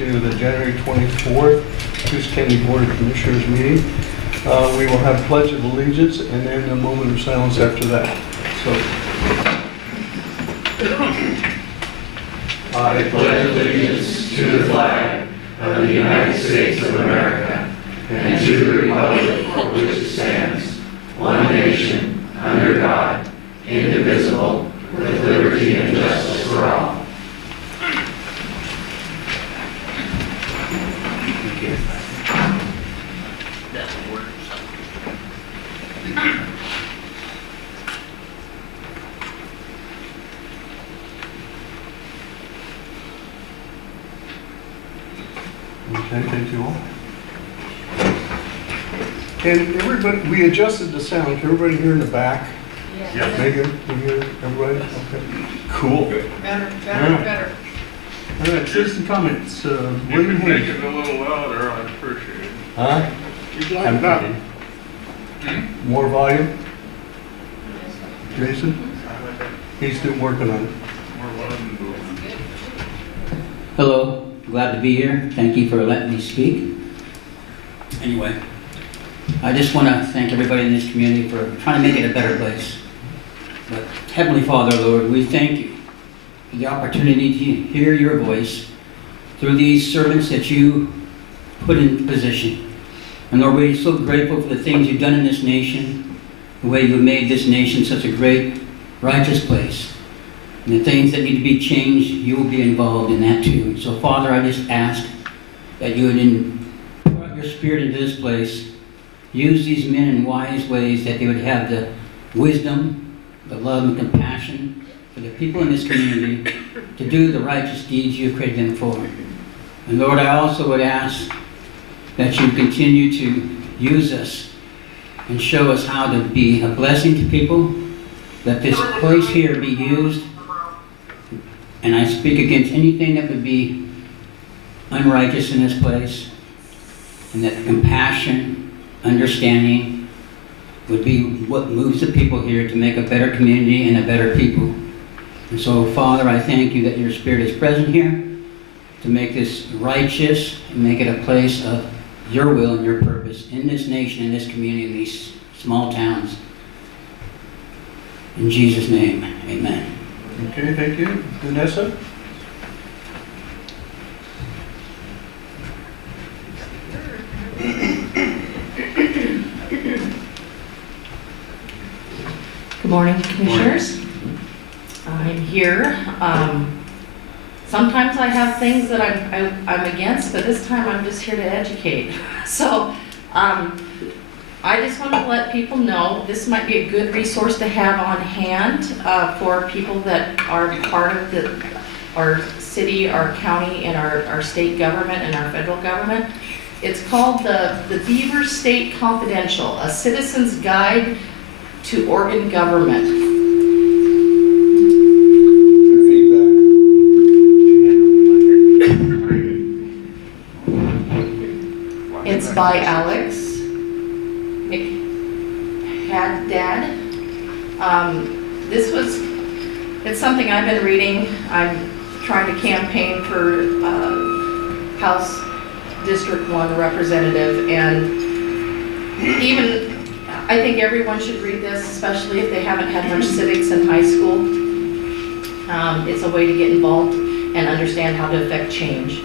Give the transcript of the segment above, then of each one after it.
to the January 24th Coos County Board of Commissioners meeting. We will have Pledge of Allegiance and then a moment of silence after that. So, I pledge allegiance to the flag of the United States of America and to the republic for which it stands, one nation, under God, indivisible, with liberty and justice for all. okay, thank you all. And everybody, we adjusted the sound. Can everybody hear in the back? Yes. Megan, you hear everybody? Okay. Cool. Better. All right, citizen comments. You William can make Hayes. it a little louder, I'd appreciate it. Huh? You'd I'm that? More volume? Jason? He's still working on it. More louder. Hello, glad to be here. Thank you for letting me speak. Anyway, I just want to thank everybody in this community for trying to make it a better place. But Heavenly Father, Lord, we thank you for the opportunity to hear your voice through these servants that you put in position. And Lord, we're so grateful for the things you've done in this nation, the way you've made this nation such a great, righteous place. And the things that need to be changed, you will be involved in that too. So Father, I just ask that you would pour out your Spirit into this place. Use these men in wise ways, that they would have the wisdom, the love and compassion for the people in this community to do the righteous deeds you've created them for. And Lord, I also would ask that you continue to use us and show us how to be a blessing to people, that this place here be used. And I speak against anything that would be unrighteous in this place, and that compassion, understanding would be what moves the people here to make a better community and a better people. And so, Father, I thank you that your Spirit is present here to make this righteous and make it a place of your will and your purpose in this nation, in this community, in these small towns. In Jesus' name, amen. Okay, thank you. Vanessa? Good morning, Commissioners. I'm here. Sometimes I have things that I'm against, but this time I'm just here to educate. So I just want to let people know this might be a good resource to have on hand for people that are part of our city, our county, and our state government and our federal government. It's called the Beaver State Confidential, a citizen's guide to organ government. Your feedback. It's by Alex Haddad. It's something I've been reading. I'm trying to campaign for House District 1 representative, and even I think everyone should read this, especially if they haven't had much civics in high school. It's a way to get involved and understand how to affect change.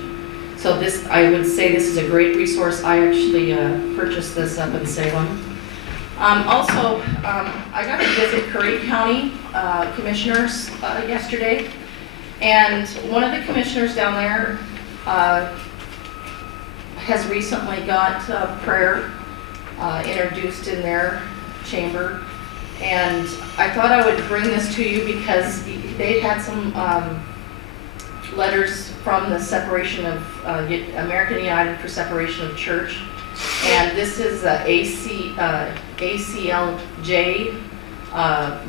So this, I would say this is a great resource. I actually purchased this up in Salem. Also, I got to visit Curry County commissioners yesterday, and one of the commissioners down there has recently got prayer introduced in their chamber, and I thought I would bring this to you because they had some letters from the separation of American United for Separation of Church, and this is a ACLJ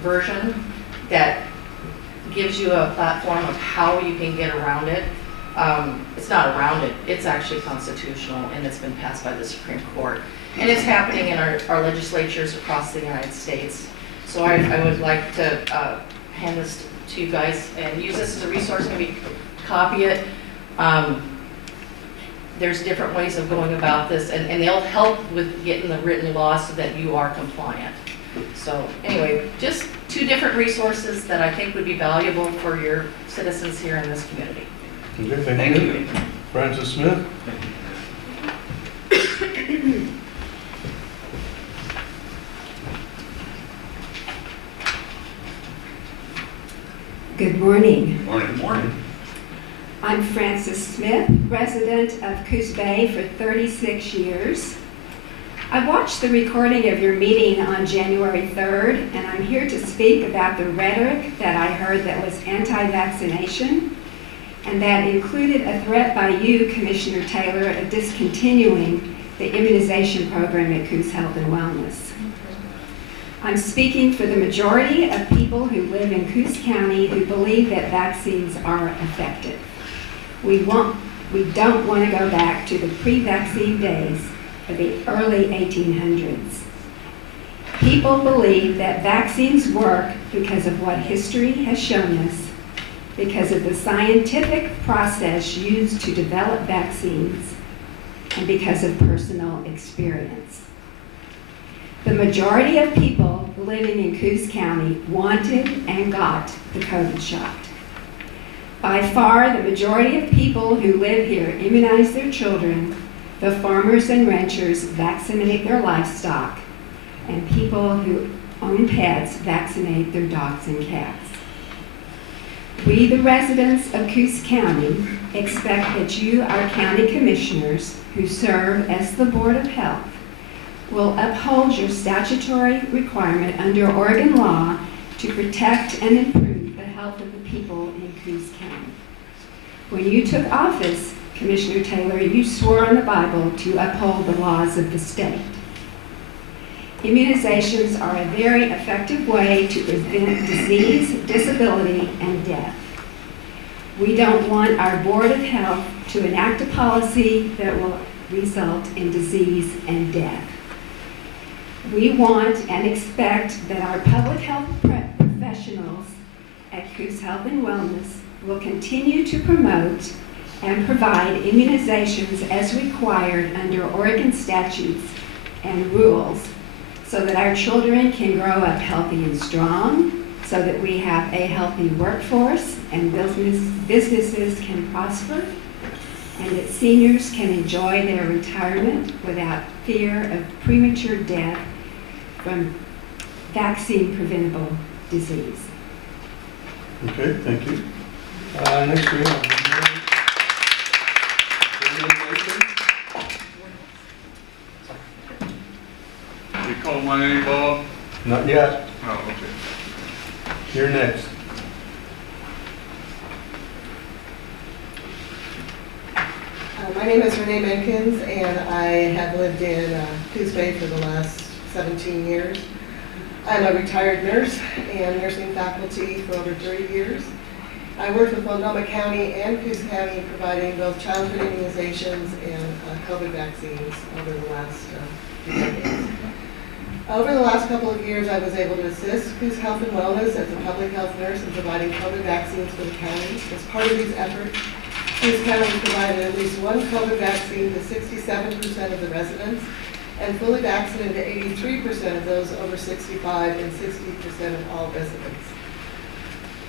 version that gives you a platform of how you can get around it. It's not around it, it's actually constitutional, and it's been passed by the Supreme Court. And it's happening in our legislatures across the United States. So I would like to hand this to you guys and use this as a resource, maybe copy it. there's different ways of going about this, and they'll help with getting the written law so that you are compliant. So anyway, just two different resources that I think would be valuable for your citizens here in this community. Okay, thank you. Francis Smith? Good morning. Morning. Morning. I'm Frances Smith, resident of Coos Bay for 36 years. I watched the recording of your meeting on January 3rd, and I'm here to speak about the rhetoric that I heard that was anti-vaccination, and that included a threat by you, Commissioner Taylor, of discontinuing the immunization program at Coos Health and Wellness. I'm speaking for the majority of people who live in Coos County who believe that vaccines are effective. We don't want to go back to the pre-vaccine days of the early 1800s. People believe that vaccines work because of what history has shown us, because of the scientific process used to develop vaccines, and because of personal experience. The majority of people living in Coos County wanted and got the COVID shot. By far, the majority of people who live here immunize their children, the farmers and ranchers vaccinate their livestock, and people who own pets vaccinate their dogs and cats. We, the residents of Coos County, expect that you, our county commissioners, who serve as the Board of Health, will uphold your statutory requirement under Oregon law to protect and improve the health of the people in Coos County. When you took office, Commissioner Taylor, you swore on the Bible to uphold the laws of the state. Immunizations are a very effective way to prevent disease, disability, and death. We don't want our Board of Health to enact a policy that will result in disease and death. We want and expect that our public health professionals at Coos Health and Wellness will continue to promote and provide immunizations as required under Oregon statutes and rules so that our children can grow up healthy and strong, so that we have a healthy workforce and businesses can prosper, and that seniors can enjoy their retirement without fear of premature death from vaccine-preventable disease. Okay, thank you. Next we have You call my name, Bob? Not yet. Oh, okay. You're next. My name is Renee Menkins, and I have lived in Coos Bay for the last 17 years. I'm a retired nurse and nursing faculty for over 30 years. I worked with Multnomah County and Coos County providing both childhood immunizations and COVID vaccines over the last few decades. Over the last couple of years, I was able to assist Coos Health and Wellness as a public health nurse in providing COVID vaccines for the county. As part of these efforts, Coos County provided at least one COVID vaccine to 67% of the residents and fully vaccinated 83% of those over 65 and 60% of all residents.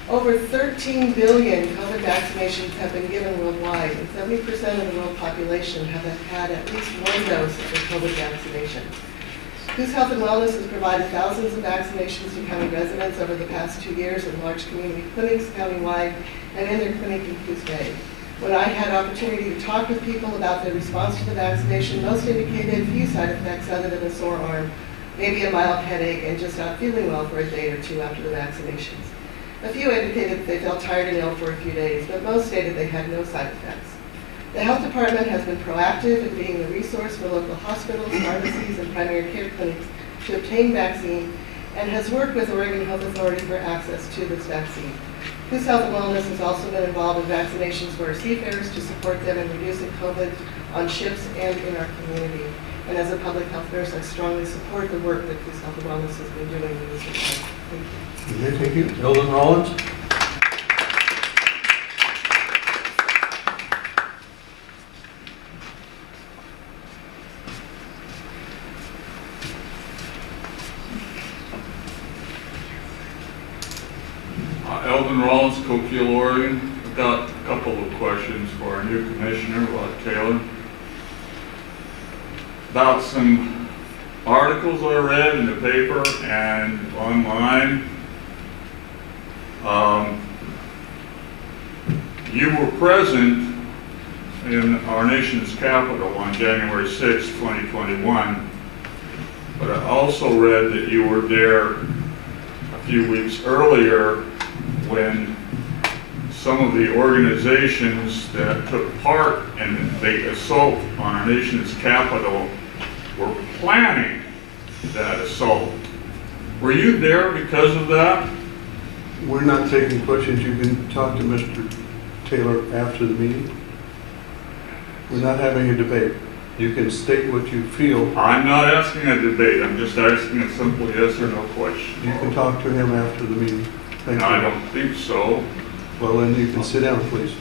Over 13 billion COVID vaccinations have been given worldwide, and 70% of the world population have had at least one dose of a COVID vaccination. Coos Health and Wellness has provided thousands of vaccinations to county residents over the past 2 years in large community clinics countywide and in their clinic in Coos Bay. When I had opportunity to talk with people about their response to the vaccination, most indicated few side effects other than a sore arm, maybe a mild headache, and just not feeling well for a day or two after the vaccinations. A few indicated that they felt tired and ill for a few days, but most stated they had no side effects. The health department has been proactive in being the resource for local hospitals, pharmacies, and primary care clinics to obtain vaccine, and has worked with Oregon Health Authority for access to this vaccine. Coos Health and Wellness has also been involved in vaccinations for our seafarers to support them in reducing COVID on ships and in our community. And as a public health nurse, I strongly support the work that Coos Health and Wellness has been doing in this regard. Thank you. Okay, thank you. Eldon Rollins? Eldon Rollins, Coquille, Oregon. I've got a couple of questions for our new commissioner, Rod Taylor. About some articles I read in the paper and online. You were present in our nation's capital on January 6, 2021, but I also read that you were there a few weeks earlier when some of the organizations that took part in the assault on our nation's capital were planning that assault. Were you there because of that? We're not taking questions. You can talk to Mr. Taylor after the meeting. We're not having a debate. You can state what you feel. I'm not asking a debate, I'm just asking a simple yes or no question. You can talk to him after the meeting. Thank I you. don't think so. Well, then you can sit down, please.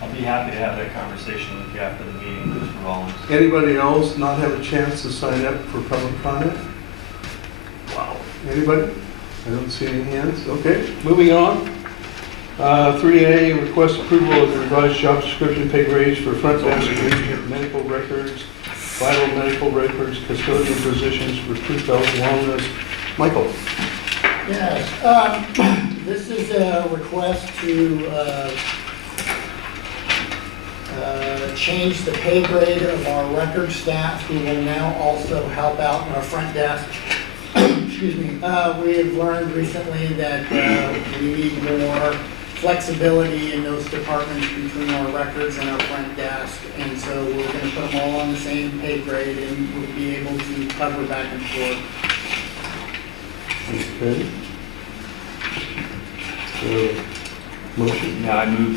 I'll be happy to have that conversation with you after the meeting, Mr. Rollins. Anybody else not have a chance to sign up for public comment? Wow. Anybody? I don't see any hands. Okay, moving on. 3A, request approval of the revised job description pay grades for front desk agent, medical records, vital medical records, custodian positions for Coos Health and Wellness. Michael? Yes, this is a request to change the pay grade of our record staff who will now also help out in our front desk. Excuse me. We have learned recently that we need more flexibility in those departments between our records and our front desk, and so we're going to put them all on the same pay grade and we'll be able to cover back and forth. Okay. Motion? Yeah, I move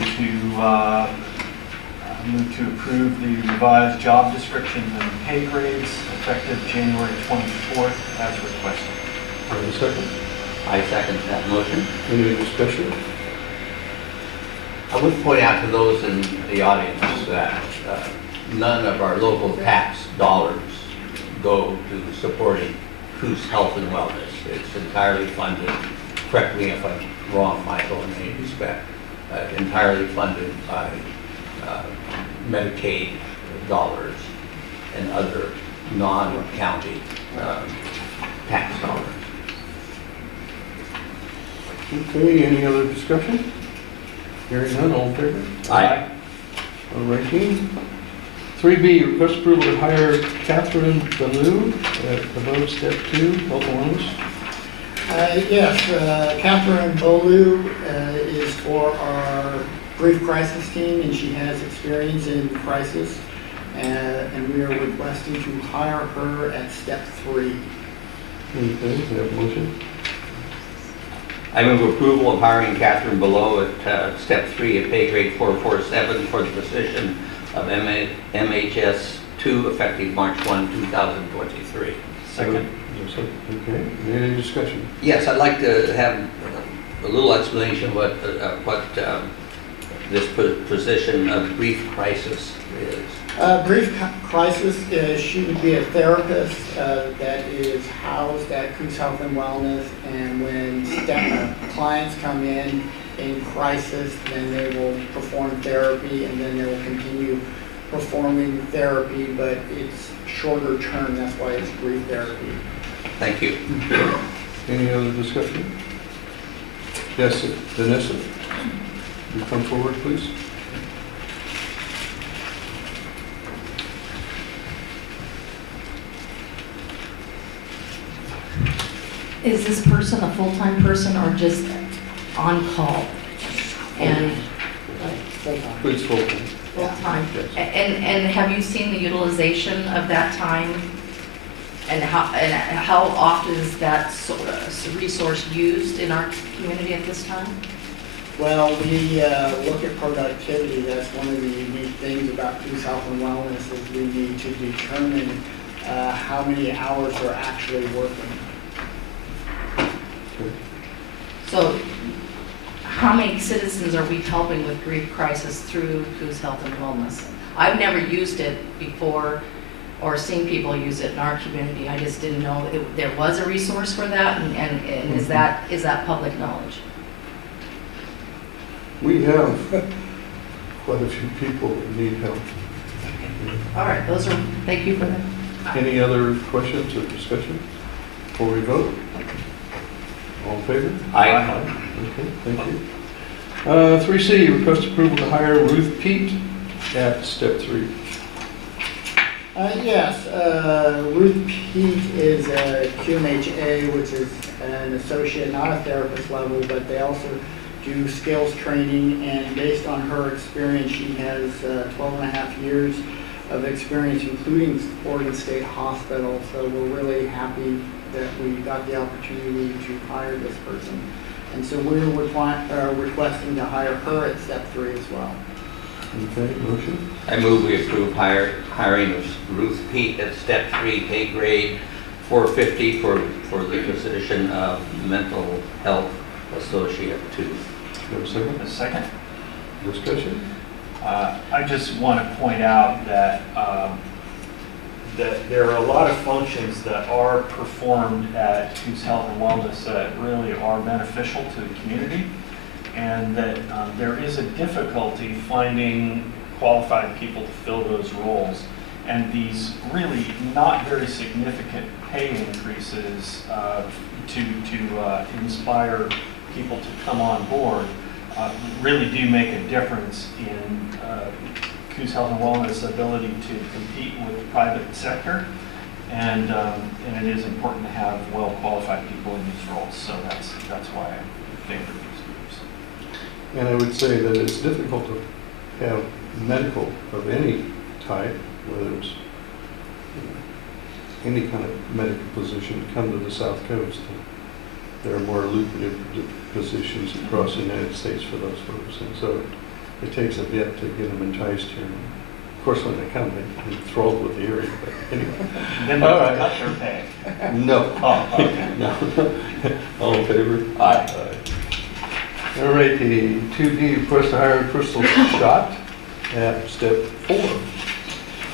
to approve the revised job descriptions and pay grades effective January 24th as requested. Have a second? I second that motion. Any discussion? I would point out to those in the audience that none of our local tax dollars go to supporting Coos Health and Wellness. It's entirely funded, correct me if I'm wrong, Michael, in any respect, entirely funded by Medicaid dollars and other non-county tax dollars. Okay, any other discussion? Hearing none, all in favor? Aye. All righty. 3B, request approval to hire Catherine Ballou at above step 2, health and wellness. Yes, Catherine Bolu is for our grief crisis team, and she has experience in crisis, and we are requesting to hire her at step 3. Okay, we have a motion. I move approval of hiring Catherine Below at step 3 at pay grade 447 for the position of MHS 2 effective March 1, 2023. Second. Okay, any discussion? Yes, I'd like to have a little explanation what this position of grief crisis is. Grief crisis, she would be a therapist that is housed at Coos Health and Wellness, and when clients come in crisis, then they will perform therapy, and then they will continue performing therapy, but it's shorter term, that's why it's grief therapy. Thank you. Any other discussion? Yes, Vanessa, you come forward, please. Is this person a full-time person or just on call? And Full-time. Please, full-time. full-time? Yes. And have you seen the utilization of that time? And how often is that resource used in our community at this time? Well, we look at productivity. That's one of the unique things about Coos Health and Wellness is we need to determine how many hours we're actually working. So how many citizens are we helping with grief crisis through Coos Health and Wellness? I've never used it before or seen people use it in our community. I just didn't know there was a resource for that, and is that public knowledge? We have quite a few people that need help. All right, thank you for that. Any other questions or discussion before we vote? All in favor? Aye. Okay, thank you. 3C, request approval to hire Ruth Pete at step 3. Yes, Ruth Pete is a QMHA, which is an associate, not a therapist level, but they also do skills training, and based on her experience, she has 12 and a half years of experience, including Oregon State Hospital, so we're really happy that we got the opportunity to hire this person. And so we're requesting to hire her at step 3 as well. Okay, motion? I move we approve hiring of Ruth Pete at step 3, pay grade 450 for the position of mental health associate 2. Do you have a second? A second. Discussion? I just want to point out that that there are a lot of functions that are performed at Coos Health and Wellness that really are beneficial to the community, and that there is a difficulty finding qualified people to fill those roles. And these really not very significant pay increases to inspire people to come on board really do make a difference in Coos Health and Wellness' ability to compete with the private sector, and it is important to have well-qualified people in these roles. So that's why I favor these groups. And I would say that it's difficult to have medical of any type, whether it's any kind of medical position, come to the South Coast. There are more lucrative positions across the United States for those folks, and so it takes a bit to get them enticed here. Of course, when they come, they're enthralled with the area, but anyway. Then All they'll right. cut their pay. No. Oh, okay. No. All in favor? Aye. All right, the 2D request to hire Crystal Schott at step 4.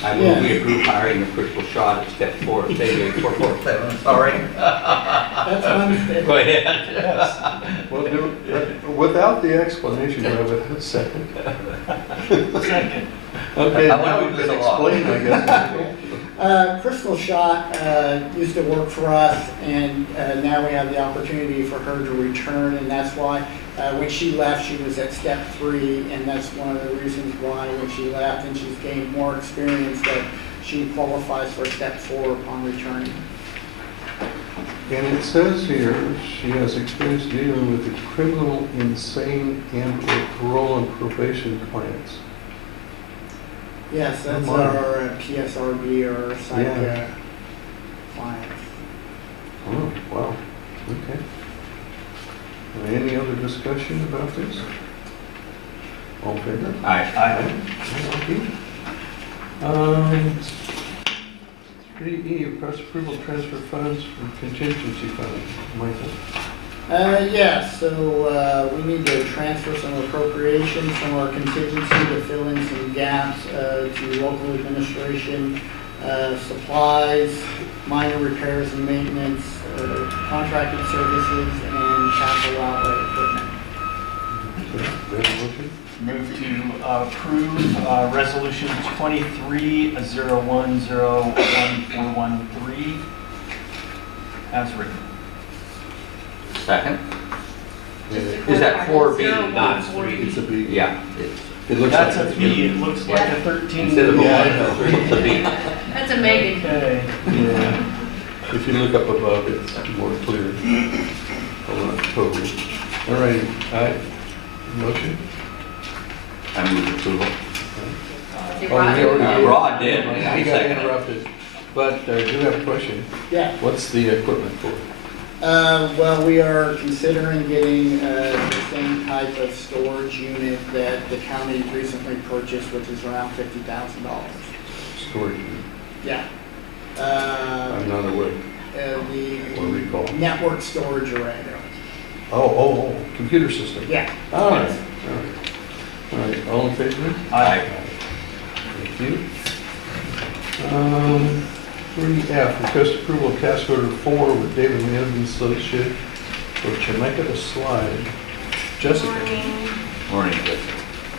I move we approve hiring of Crystal Shaw at step 4, pay grade 447. Sorry. That's my mistake. Go ahead. Yes. Well, without the explanation, do I have a second? Second. Okay, I now wanna we move can this along. explain, I guess. Crystal Schott used to work for us, and now we have the opportunity for her to return, and that's why when she left, she was at step 3, and that's one of the reasons why when she left, and she's gained more experience, that she qualifies for step 4 upon returning. And it says here, she has experience dealing with the criminal, insane, and parole and probation clients. Yes, that's Oh, my. our PSRB or psych Yeah. clients. Oh, wow, okay. Any other discussion about this? All in favor? Aye. Aye. Okay. 3E, request approval to transfer funds from contingency fund. Michael? Yes, so we need to transfer some appropriations from our contingency to fill in some gaps to local administration, supplies, minor repairs and maintenance, contracted services, and capital outlay equipment. Okay, do you have a motion? Move to approve resolution 23010113 as written. Second. Yeah, Is that 4B, not 3? it's a B. Yeah. It looks That's like a it's B, it looks like a 13. Instead of a 1, Yeah. it's a B. That's a Megan. Okay. Yeah. If you look up above, it's more clear. Oh, not totally. All right, motion? I move approval. Hey, Oh, Rod. we already- Rod did. I I got seconded. interrupted. But I do have a question. Yeah, What's the equipment for? well, we are considering getting the same type of storage unit that the county recently purchased, which is around $50,000. Storage unit. Yeah. I'm not aware. What do The we call it? network storage array. Oh, computer system. Yeah. All right, all right, all in favor? Aye. Thank you. 3F, request approval of task order 4 with David Manning Associate for Chemeketa Slide. Jessica? Morning.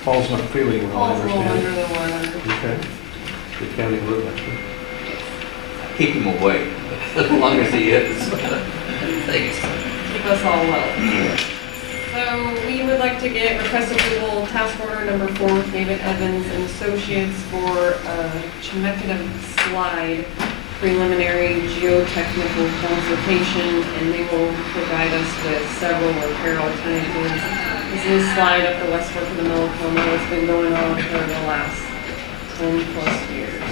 Paul's not feeling well, I Paul's a little under understand. the weather. Okay. The county road, actually. Keep him away, as long as he is. Thanks. Keep us all well. So we would like to get request approval, task order number 4 with David Evans and Associates for a Chemeketa slide preliminary geotechnical consultation, and they will provide us with several repair alternatives. This is a slide up the west fork of the Millicoma that's been going on for the last 10 plus years.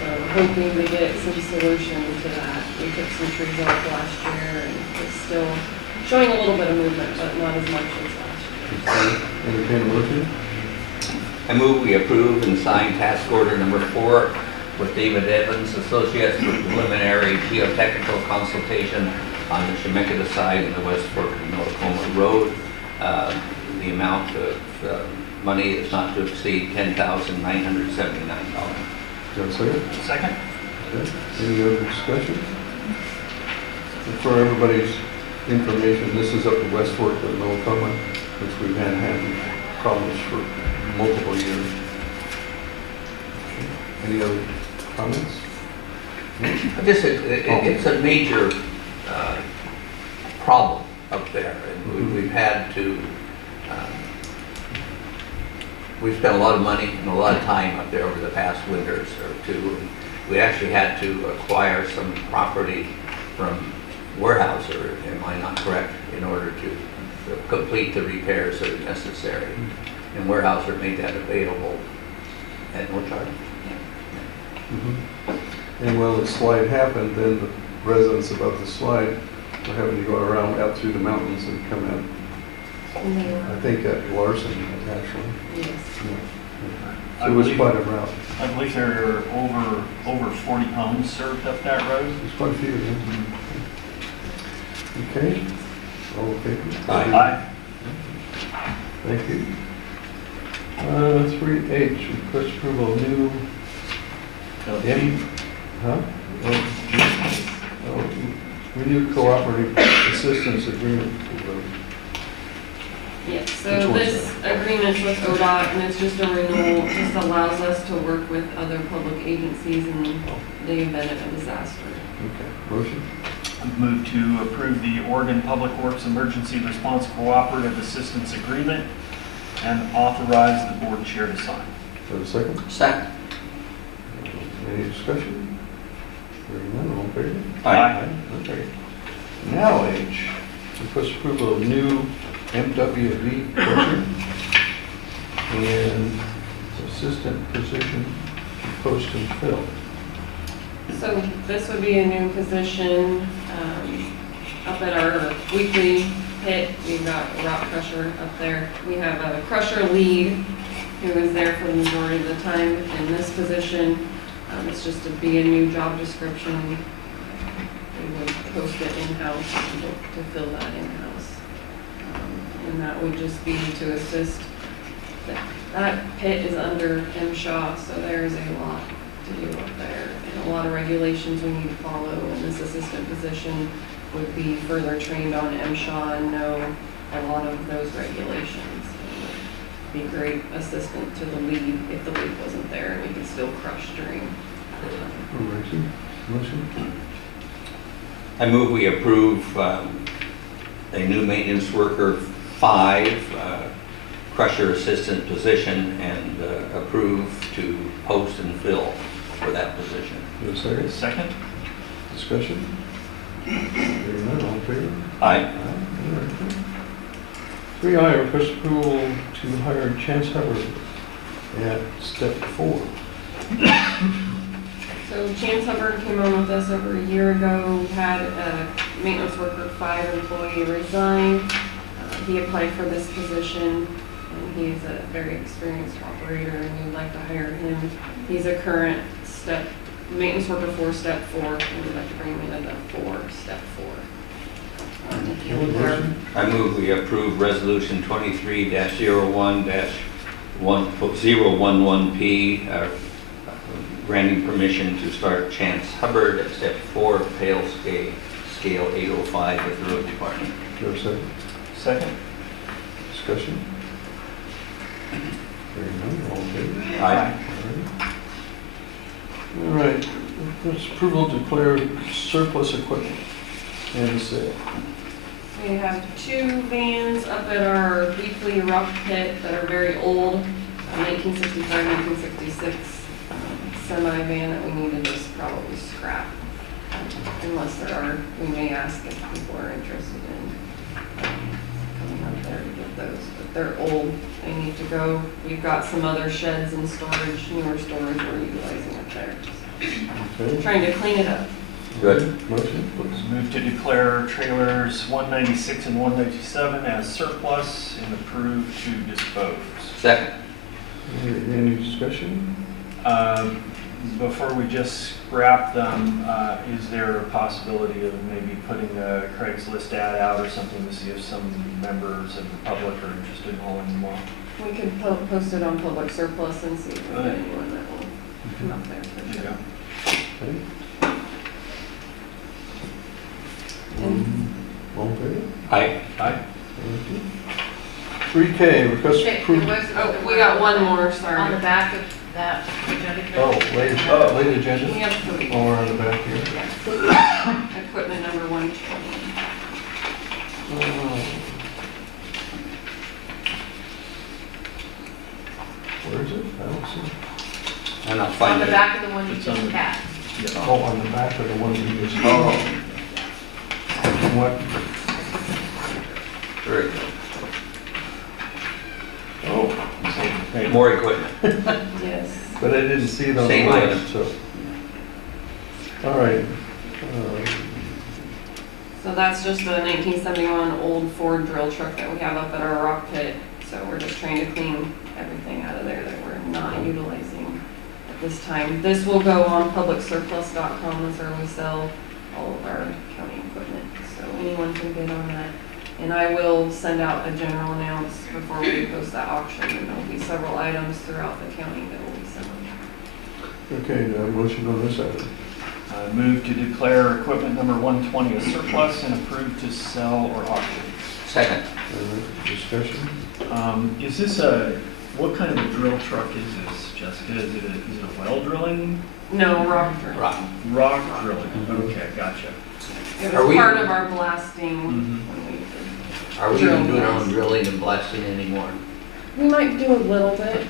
So hoping to get some solution to that. We took some trees off last year and it's still showing a little bit of movement, but not as much as last year. Entertain a motion? I move we approve and sign task order number 4 with David Evans Associates for preliminary geotechnical consultation on the Chemeketa side of the West Fork of Millicoma Road. The amount of money is not to exceed $10,979. Is that a second? Second? Okay. Any other discussion? And for everybody's information, this is up the West Fork of Millicoma, which we've had having problems for multiple years. Okay. Any other comments? It's a major problem up there, and we've had to, we've spent a lot of money and a lot of time up there over the past winters or two. And we actually had to acquire some property from Weyerhaeuser, am I not correct, in order to complete the repairs that are necessary. And Weyerhaeuser made that available at no charge. And when the slide happened, then the residents above the slide were having to go around out through the mountains and come out. I think at Larson, actually. Yes. Yeah. So it was quite a route. I believe there are over 40 homes served up that road. There's quite a few of them. Okay. All in favor? Aye. Thank you. 3H, request approval of new renewed cooperative assistance agreement. Yes, Which so one's this agreement's with ODOT, and it's just a renewal, it just allows us to work with other public agencies in the event of a disaster. Okay, motion? I've moved to approve the Oregon Public Works Emergency Response Cooperative Assistance Agreement and authorize the board chair to sign. Have a second? Second. Any discussion? Hearing none, all in favor? Aye. Okay. Now H, request approval of new MWV crusher and assistant position to post and fill. So this would be a new position up at our weekly pit. We've got a rock crusher up there. We have a crusher lead who is there for the majority of the time in this position. It's just to be a new job description. We would post it in-house and look to fill that in-house. And that would just be to assist. That pit is under MSHA, so there is a lot to do up there and a lot of regulations we need to follow, and this assistant position would be further trained on MSHA and know a lot of those regulations. And would be great assistant to the lead if the lead wasn't there and we could still crush during. Motion? I move we approve a new maintenance worker 5 crusher assistant position and approve to post and fill for that position. You have a second? Second? Discussion? Hearing none, all in favor? Aye. 3I, request approval to hire Chance Hubbard at step 4. So Chance Hubbard came on with us over a year ago. We had a maintenance worker 5 employee resign. He applied for this position, and he is a very experienced operator, and we'd like to hire him. He's a current maintenance worker 4, step 4, and we'd like to bring him into the 4, step 4. If you look there. I move we approve resolution 23-01-1011P, granting permission to start Chance Hubbard at step 4, pay scale 805 with the road department. You have a second? Second? Discussion? Hearing none, all in favor? Aye. All right, request approval to declare surplus equipment and sale. We have 2 vans up at our weekly rock pit that are very old, 1965, 1966 semi van that we need to just probably scrap. Unless there are, we may ask if people are interested in coming up there to get those. But they're old, they need to go. We've got some other sheds and storage, newer storage we're utilizing up there. Okay, Trying to clean it up. Good. motion, please. Move to declare trailers 196 and 197 as surplus and approve to dispose. Second. Any discussion? Before we just scrap them, is there a possibility of maybe putting a Craigslist ad out or something to see if some members of the public are interested in hauling them off? We could post it on public surplus and see if we get anyone that will come up there for There you sure. go. Okay. And All in favor? Aye. Aye. Thank you. 3K, request Okay, approval. there was- Oh, we got one more, On the sorry. back of that agenda. Oh, late We agenda, have 3. or on the back here? Equipment number 120. Where is it? I don't see it. I'm not On finding the it. back of the one you It's just on the- had. Oh, on the back of the one we just. Oh. What? Very good. Oh, More equipment. Yes. but I didn't see it on the Same item. list, so. All right. So that's just a 1971 old Ford drill truck that we have up at our rock pit. So we're just trying to clean everything out of there that we're not utilizing at this time. This will go on publicsurplus.com, is where we sell all of our county equipment. So anyone can bid on that. And I will send out a general announce before we post that auction, and there'll be several items throughout the county that will be selling. Okay, motion on this item. Move to declare equipment number 120 as surplus and approve to sell or auction. Second. Discussion? Is this what kind of a drill truck is this, Jessica? Is it a well drilling? No, rock drill. Rock. Rock drilling, okay, gotcha. It Are was we- part of our blasting Mhm. when we did. Are we even doing our own drilling and blasting anymore? We might do a little bit,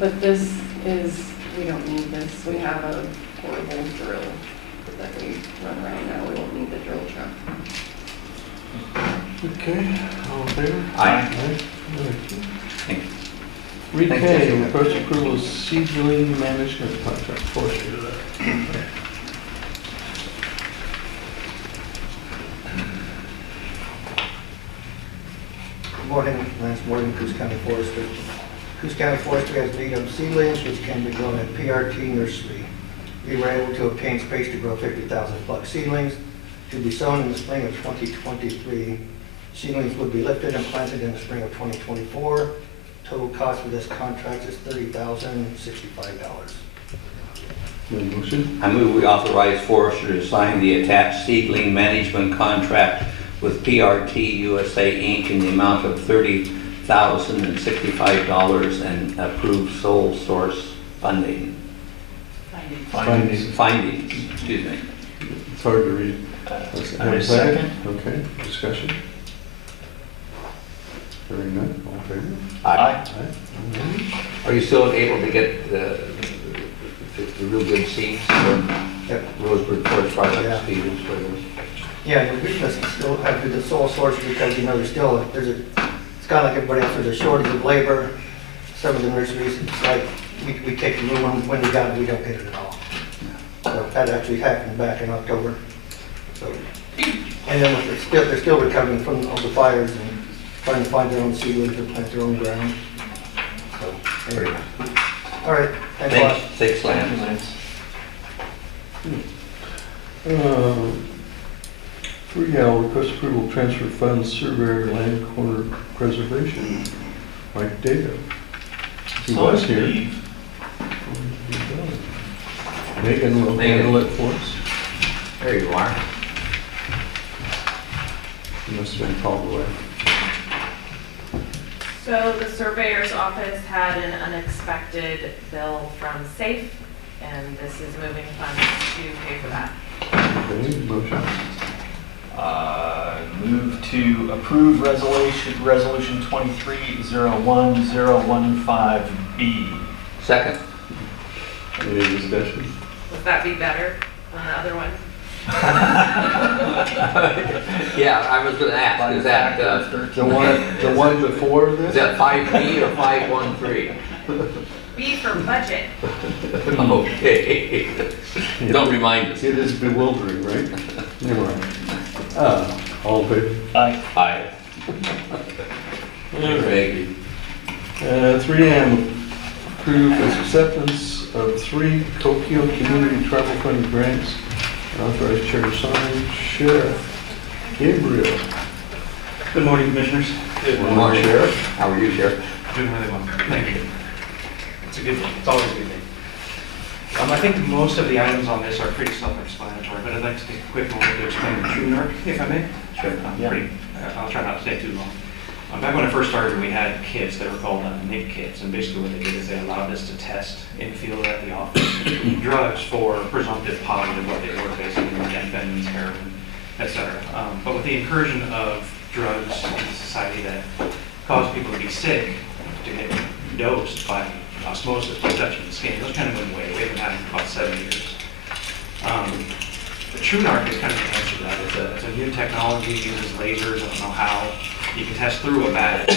but this is, we don't need this. We have a portable drill that we run around now. We won't need the drill truck. Okay, all in favor? Aye. Thank you. Thank you, 3K, Jessica. request approval of seedling management contract, forestry. Good morning, Lance Morgan, Coos County Forestry. Coos County Forestry has need of seedlings which can be grown at PRT nursery. We were able to obtain space to grow 50,000 plucked seedlings to be sown in the spring of 2023. Seedlings would be lifted and planted in the spring of 2024. Total cost for this contract is $30,065. Motion? I move we authorize Forester to sign the attached seedling management contract with PRT USA Inc. in the amount of $30,065 and approve sole source funding. Findings, excuse me. It's hard to read. Have a second. Okay, discussion? Hearing none, all in favor? Aye. Aye. Are you still able to get the real good seeds from Yep. Roseburg Forest Yeah. Products, Stevens, whatever? Yeah, the reason us still have to do the sole source because, there's still, it's kind of like everybody else, there's a shortage of labor. Some of the nurseries, it's like, we take the room when we got it, we don't get it at all. So that actually happened back in October. So, and then they're still recovering from all the fires and trying to find their own seedlings and plant their own ground. So, anyway. All right, thanks a lot. Thanks, Thank you, Lance. Lance. 3L, request approval transfer funds surveyor land corner preservation. Mike Data. He was here. Steve. Megan will handle it for us. There you are. He must have been called away. So the surveyor's office had an unexpected bill from SAFE, and this is moving funds to pay for that. Okay, motion. Move to approve resolution 2301015B. Second. Any discussion? Would that be better than the other one? Yeah, I was gonna ask, is that, The one before is this? that 5B or 513? B for budget. Okay. Don't remind us. It is bewildering, right? Never mind. All in favor? Aye. Aye. Thank you. 3M, approve acceptance of 3 Coquille Community Travel Fund grants. Authorized chair to sign. Sheriff Gabriel. Good morning, Commissioners. Good morning, Sheriff. How are you, Sheriff? Doing really well. Thank you. It's a good thing. It's always a good thing. I think most of the items on this are pretty self-explanatory, but I'd like to take a quick moment to explain the true north, if I may. Sure. I'll try not to stay too long. Back when I first started, we had kits that were called NIC kits, and basically what they did is they allowed us to test in the field or at the office drugs for presumptive positive, what they were basically, amphetamines, heroin, etc. But with the incursion of drugs in society that cause people to be sick, to get dosed by osmosis, by touching the skin, those kind of went away. We haven't had them for about 7 years. The TrueNarc is kind of the answer to that. It's a new technology, uses lasers, I don't know how. You can test through a bag.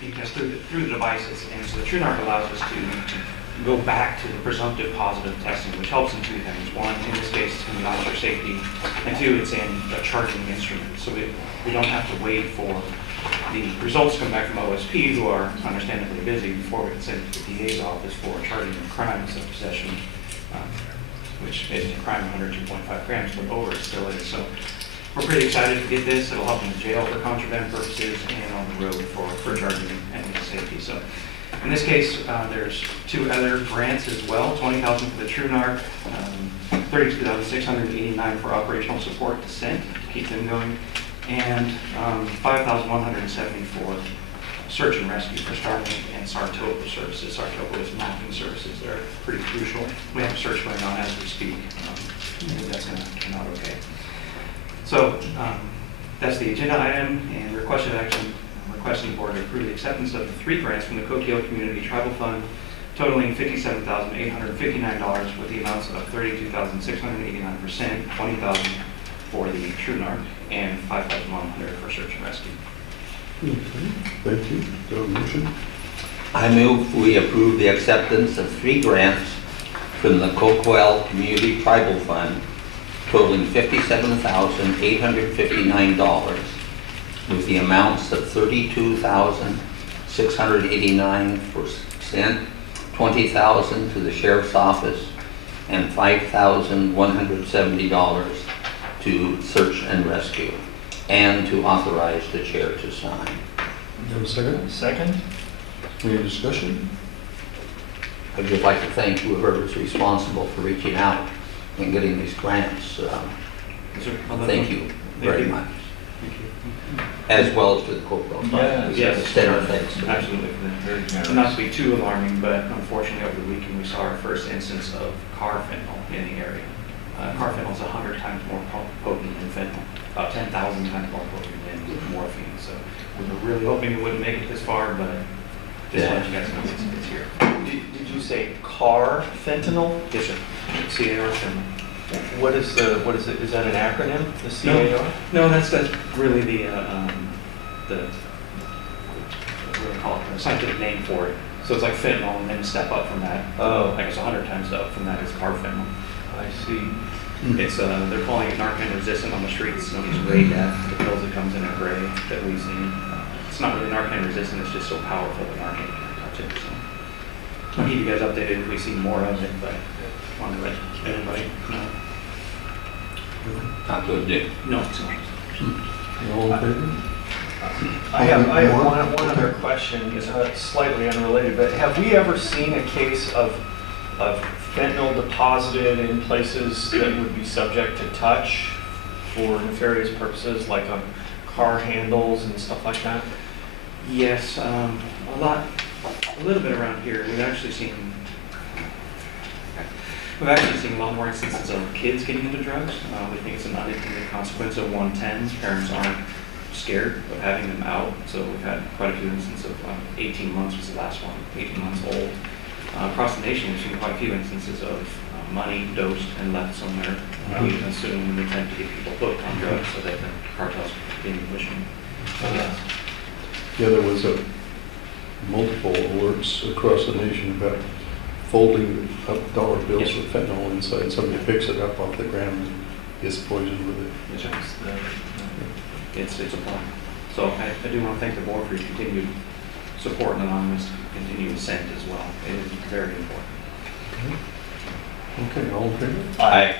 You can test through the devices. And so the TrueNarc allows us to go back to the presumptive positive testing, which helps in 2 things. One, in this case, it's going to be officer safety. And 2, it's in a charging instrument. So we don't have to wait for the results to come back from OSP, who are understandably busy, before we can send it to the DA's office for charging of crimes of possession, which is a crime under 2.5 grams, but over it still is. So we're pretty excited to get this. It'll help in the jail for contraband purposes and on the road for charging and safety. So in this case, there's 2 other grants as well, $20,000 for the TrueNarc, $32,689 for operational support to SENT to keep them going, and $5,170 for search and rescue for Starlink and Sartoga services. Sartoga is mapping services. They're pretty crucial. We have a search going on as we speak. I think that's going to come out okay. So that's the agenda item, and requested action, requesting board to approve the acceptance of the 3 grants from the Coquille Community Tribal Fund, totaling $57,859 with the amounts of $32,689 for SENT, $20,000 for the TrueNarc, and $5,100 for search and rescue. Okay, thank you. So motion. I move we approve the acceptance of 3 grants from the Coquille Community Tribal Fund totaling $57,859 with the amounts of $32,689 for SENT, $20,000 to the Sheriff's Office, and $5,170 to search and rescue, and to authorize the chair to sign. You have a second? Second? Any discussion? I'd just like to thank whoever is responsible for reaching out and getting these grants. Thank you very much. Thank you. As well as to the Coquille Fund. Yes. Extend our thanks to them. Absolutely. And not to be too alarming, but unfortunately over the weekend we saw our first instance of carfentanil in the area. Carfentanil is 100 times more potent than fentanyl, about 10,000 times more potent than morphine. So we were really hoping we wouldn't make it this far, but just to let you guys know it's here. Did you say carfentanil? Yes, sir. CAR fentanyl. What is it? Is that an acronym, the CAR? No, that's really the what do they call it, the scientific name for it. So it's like fentanyl, and then step up from that. Oh. I guess 100 times up from that is carfentanil. I see. It's they're calling it Narcan resistant on the streets. Nobody's gray death. The pills that comes in are gray that we've seen. It's not really Narcan resistant. It's just so powerful that Narcan can't touch it. So I'll keep you guys updated if we see more of it, but I want to let anybody know. Not good, Dick. No, it's not. All in favor? I have one other question, slightly unrelated, but have we ever seen a case of fentanyl deposited in places that would be subject to touch for nefarious purposes, like on car handles and stuff like that? Yes, a little bit around here. We've actually seen a lot more instances of kids getting into drugs. We think it's an unintended consequence of 110s. Parents aren't scared of having them out, so we've had quite a few instances of 18 months was the last one, 18 months old. Across the nation, we've seen quite a few instances of money dosed and left somewhere. We assume we tend to get people hooked on drugs so that the cartels continue pushing. So yes. Yeah, there was multiple alerts across the nation about folding up dollar bills with fentanyl inside. Somebody picks it up off the ground and gets poisoned with it. Yes, sir. It's a problem. So I do want to thank the board for your continued support and anonymous continued assent as well. It is very important. Okay, all in favor? Aye.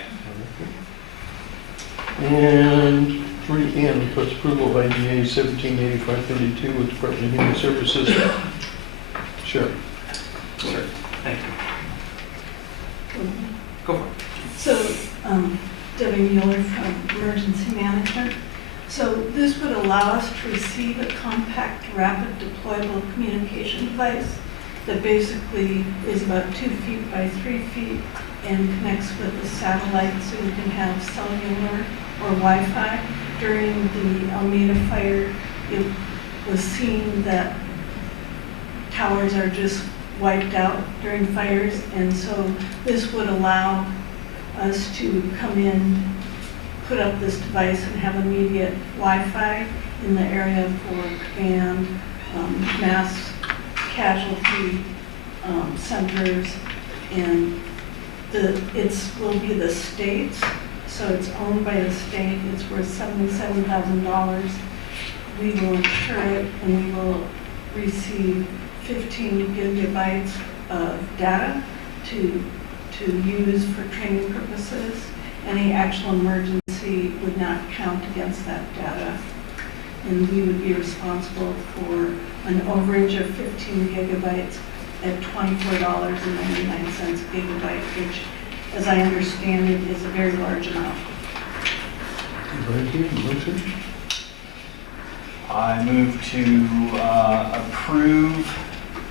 And 3N, request approval of IDA 178532 with Department of Human Services. Sure. Sir, thank you. Go for it. So, Debbie Mueller from Emergency Management. So this would allow us to receive a compact, rapid deployable communication device that basically is about 2 feet by 3 feet and connects with the satellite so you can have cellular or Wi-Fi. During the Almeida fire, it was seen that towers are just wiped out during fires, and so this would allow us to come in, put up this device and have immediate Wi-Fi in the area for command, mass casualty centers, and it will be the state's, so it's owned by the state. It's worth $77,000. We will insure it, and we will receive 15 gigabytes of data to use for training purposes. Any actual emergency would not count against that data. And we would be responsible for an overage of 15 gigabytes at $24.99 a gigabyte, which, as I understand it, is a very large amount. Thank you. Motion? I move to approve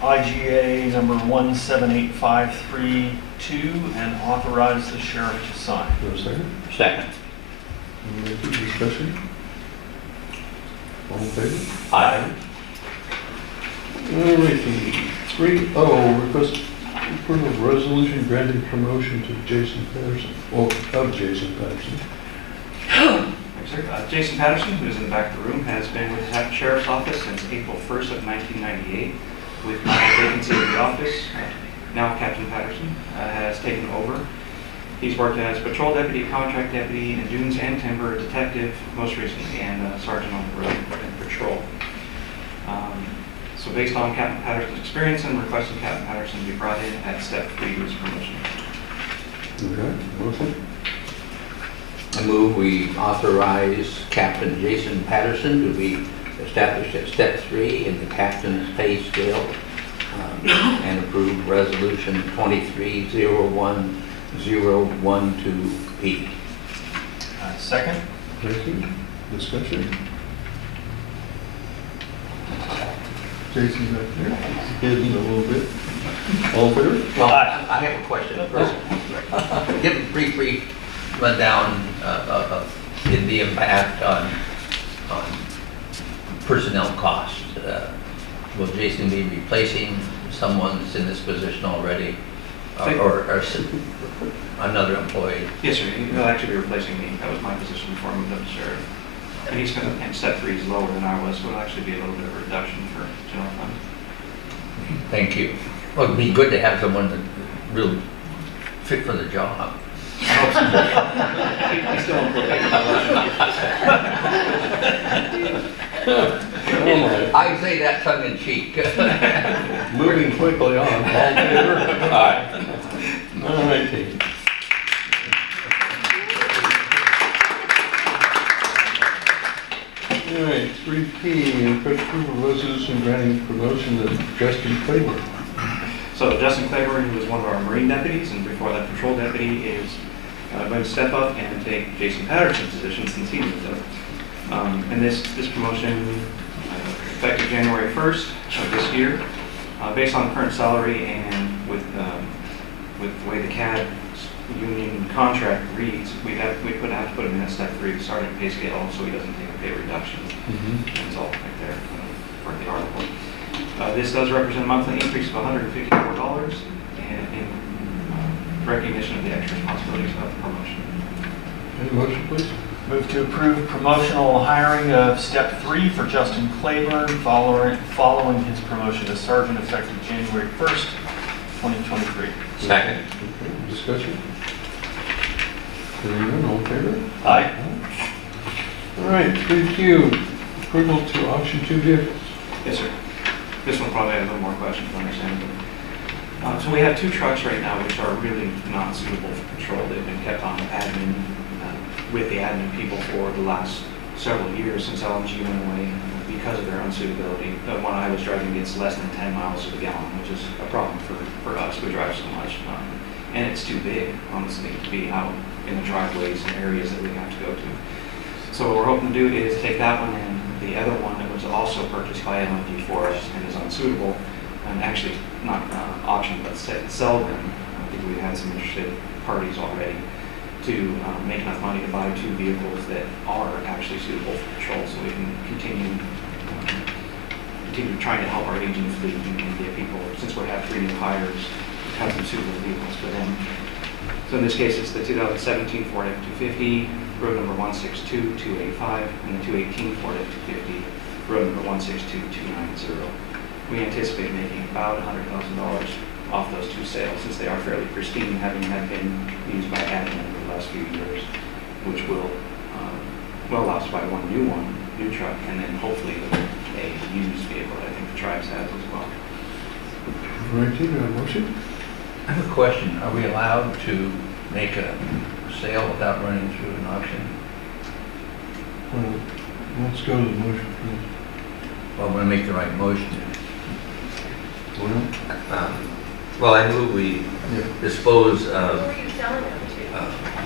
IGA number 178532 and authorize the sheriff to sign. Is there a second? Second. Any discussion? All in favor? Aye. All righty. 3O, request approval of resolution granting promotion to Jason Patterson, or of Jason Patterson. Thanks, sir. Jason Patterson, who's in the back of the room, has been with the Sheriff's Office since April 1st of 1998. With my vacancy in the office, now Captain Patterson has taken over. He's worked as patrol deputy, contract deputy in dunes and timber, detective most recently, and sergeant on the road in patrol. So based on Captain Patterson's experience and requesting Captain Patterson be brought in at step 3 to his promotion. Okay, motion? I move we authorize Captain Jason Patterson to be established at step 3 in the captain's pay scale and approve resolution 2301012P. Second? Thank you. Discussion? Jason back there, hidden a little bit. All in favor? Well, I have a question first. Give a brief rundown in the impact on personnel costs. Will Jason be replacing someone that's in this position already, or another employee? Yes, sir. He'll actually be replacing me. That was my position before I moved up to sheriff. And he's going to, and step 3 is lower than I was, so it'll actually be a little bit of a reduction for general fund. Thank you. Well, it'd be good to have someone that really fit for the job. I hope so. He's still employed. I say that tongue in cheek. Moving quickly on. All in favor? Aye. All righty. All right, 3P, request approval of resolution granting promotion to Justin Claiborne. So Justin Claiborne, who was one of our Marine deputies, and before that patrol deputy, is going to step up and take Jason Patterson's position since he moved up. And this promotion effective January 1st of this year. Based on the current salary and with the way the CAD union contract reads, we have to put him in at step 3 to start at pay scale so he doesn't take a pay reduction. It's all right there for the article. This does represent a monthly increase of $154 in recognition of the extra responsibilities of the promotion. Any motion, please? Move to approve promotional hiring of step 3 for Justin Claiborne following his promotion to sergeant effective January 1st, 2023. Second. Okay, discussion? Hearing none, all in favor? Aye. All right, 3Q, approval to auction 2 vehicles. Yes, sir. This one probably has a little more questions, understandably. So we have 2 trucks right now which are really not suitable for patrol. They've been kept on admin, with the admin people for the last several years since LNG went away because of their unsuitability. The one I was driving gets less than 10 miles to the gallon, which is a problem for us. We drive so much. And it's too big, honestly, to be out in the driveways and areas that we have to go to. So what we're hoping to do is take that one and the other one that was also purchased by LNG for us and is unsuitable, and actually not auction, but sell them. I think we had some interested parties already to make enough money to buy 2 vehicles that are actually suitable for patrol, so we can continue trying to help our aging fleet and get people, since we have 3 new hires, have some suitable vehicles for them. So in this case, it's the 2017 Ford F-250, road number 162285, and the 2018 Ford F-250, road number 162290. We anticipate making about $100,000 off those 2 sales, since they are fairly pristine, having been used by admin over the last few years, which will allow us to buy one new truck, and then hopefully a used vehicle that I think the tribes has as well. All right, do you have a motion? I have a question. Are we allowed to make a sale without running through an auction? Well, let's go to the motion, please. Well, I want to make the right motion. Well, I move we dispose of Who are you selling them to?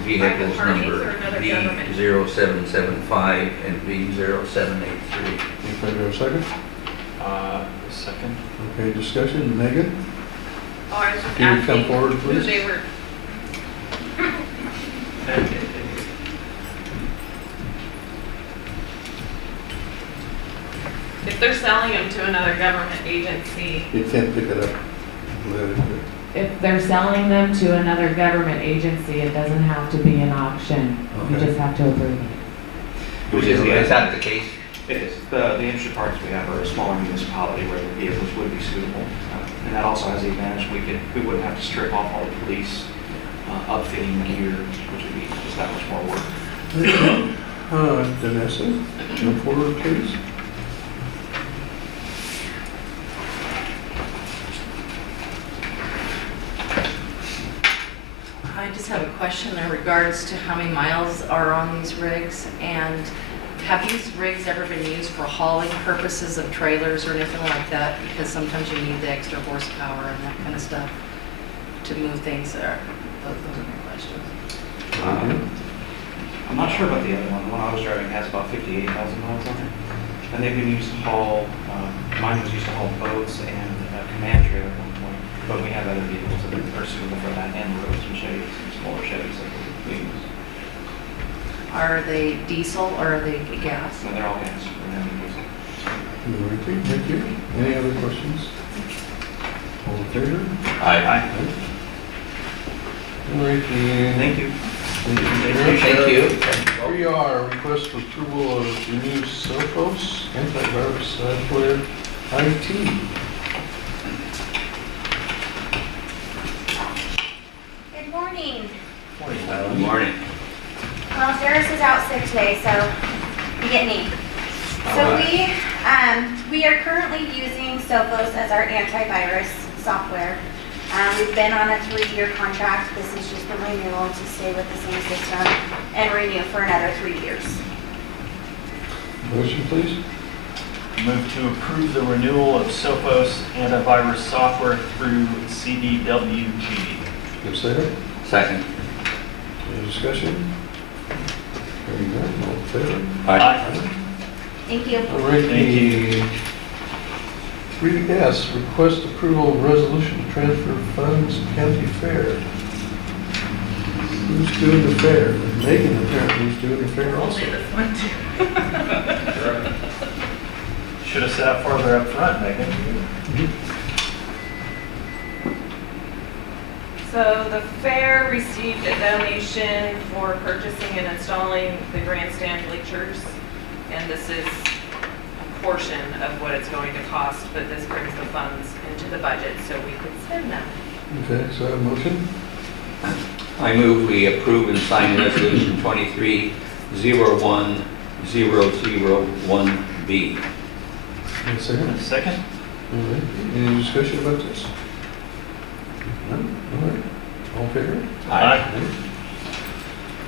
vehicles Private number parties or another government? V0775 and V0783. In favor, a second? Second. Okay, discussion, Megan? Oh, I was just Can you come asking forward, who please? they were. If they're selling them to another government agency, You can't pick it up. if they're selling them to another government agency, it doesn't have to be an auction. You Okay. just have to approve it. Is that the case? It is. The interested parties we have are a smaller municipality where the vehicles would be suitable. And that also has the advantage we wouldn't have to strip off all the police upfitting gear, which would be just that much more work. Vanessa, come forward, please. I just have a question in regards to how many miles are on these rigs, and have these rigs ever been used for hauling purposes of trailers or anything like that? Because sometimes you need the extra horsepower and that kind of stuff to move things there. Those are my questions. I'm not sure about the other one. The one I was driving has about 58,000 miles on it. And they've been used to haul, mine was used to haul boats and a command trailer at one point. But we have other vehicles that are suitable for that, and roads and Chevys, and smaller Chevys that we use. Are they diesel or are they gas? No, they're all gas. We're having diesel. All right, thank you. Any other questions? All in favor? Aye. All right, Thank you. Thank you. 3R, request for approval of the new Sophos antivirus software IT. Good morning. Good morning. Well, Darius is out sick today, so you get me. So we are currently using Sophos as our antivirus software. We've been on a 3-year contract. This is just the renewal to stay with the same system and renew for another 3 years. Motion, please. Move to approve the renewal of Sophos antivirus software through CDWG. Give a second. Second. Any discussion? Hearing none, all in favor? Aye. Thank you. All right, Thank you. 3S, request approval of resolution to transfer funds county fair. Who's doing the fair? Megan apparently is doing the fair also. Should have sat farther up front, Megan. So the fair received a donation for purchasing and installing the grandstand bleachers. And this is a portion of what it's going to cost, but this brings the funds into the budget so we could spend them. Okay, so a motion? I move we approve and sign resolution 23-01-001B. And second? Second? All right, any discussion about this? None? All right, all in favor? Aye.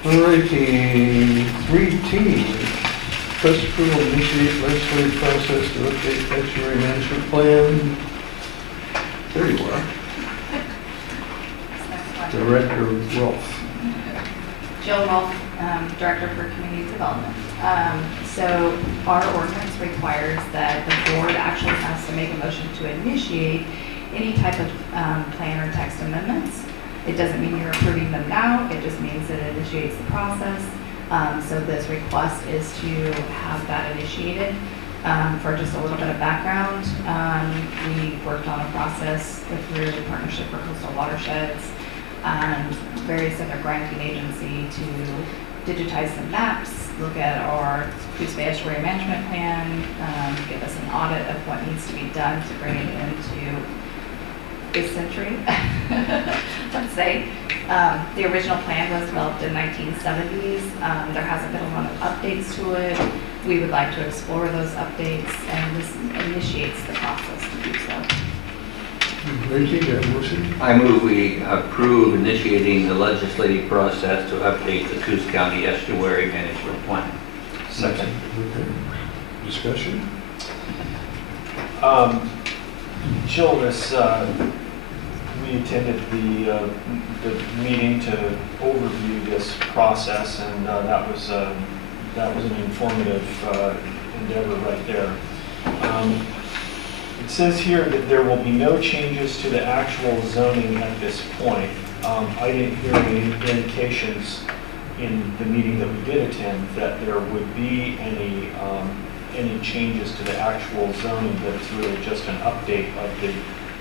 All righty, 3T, request approval to initiate legislative process to update estuary management plan. There you are. Director Rolfe. Jill Rolfe, Director for Community Development. So our ordinance requires that the board actually has to make a motion to initiate any type of plan or text amendments. It doesn't mean you're approving them now, it just means that it initiates the process. So this request is to have that initiated. For just a little bit of background, we worked on a process through the Partnership for Coastal Watersheds and various other granting agency to digitize some maps, look at our Coos Bay Estuary Management Plan, give us an audit of what needs to be done to bring it into this century, let's say. The original plan was developed in 1970s. There hasn't been a lot of updates to it. We would like to explore those updates, and this initiates the process to do so. Ricky, got a motion? I move we approve initiating the legislative process to update the Coos County Estuary Management Plan. Second. Okay. Discussion? Jill, we attended the meeting to overview this process, and that was an informative endeavor right there. It says here that there will be no changes to the actual zoning at this point. I didn't hear any indications in the meeting that we did attend that there would be any changes to the actual zoning, but it's really just an update of the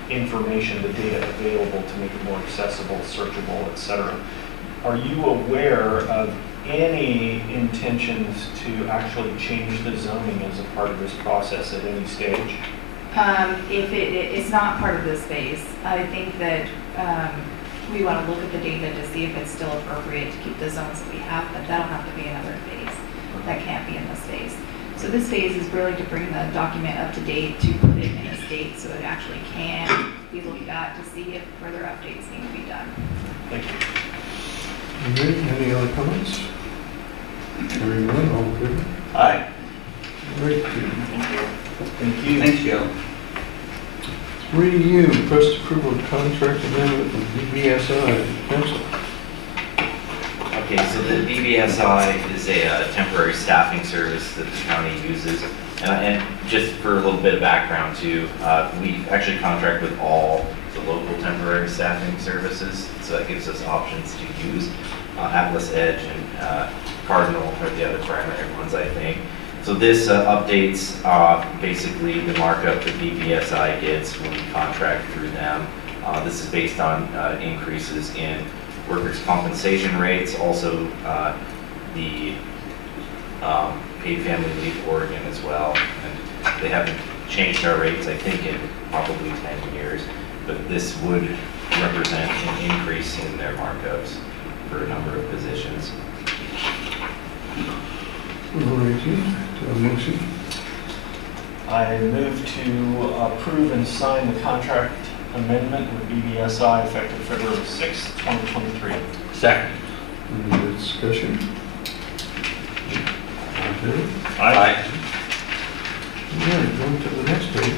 information, the data available to make it more accessible, searchable, etc. Are you aware of any intentions to actually change the zoning as a part of this process at any stage? If it's not part of this phase, I think that we want to look at the data to see if it's still appropriate to keep the zones that we have, but that'll have to be another phase. That can't be in this phase. So this phase is really to bring the document up to date, to put it in a state so it actually can be looked at to see if further updates need to be done. Thank you. Okay, any other comments? Hearing none, all in favor? Aye. Ricky. Thank you. Thank you. Thanks, Joe. 3U, request approval of contract amendment with BBSI Council. Okay, so the BBSI is a temporary staffing service that the county uses. And just for a little bit of background too, we actually contract with all the local temporary staffing services. So that gives us options to use. Atlas Edge and Cardinal are the other primary ones, I think. So this updates basically the markup that BBSI gets when we contract through them. This is based on increases in workers' compensation rates, also the paid family leave Oregon as well. And they haven't changed our rates, I think, in probably 10 years, but this would represent an increase in their markups for a number of positions. All righty, do a motion? I move to approve and sign the contract amendment with BBSI effective February 6th, 2023. Second. Any discussion? All in favor? Aye. All right, going to the next page.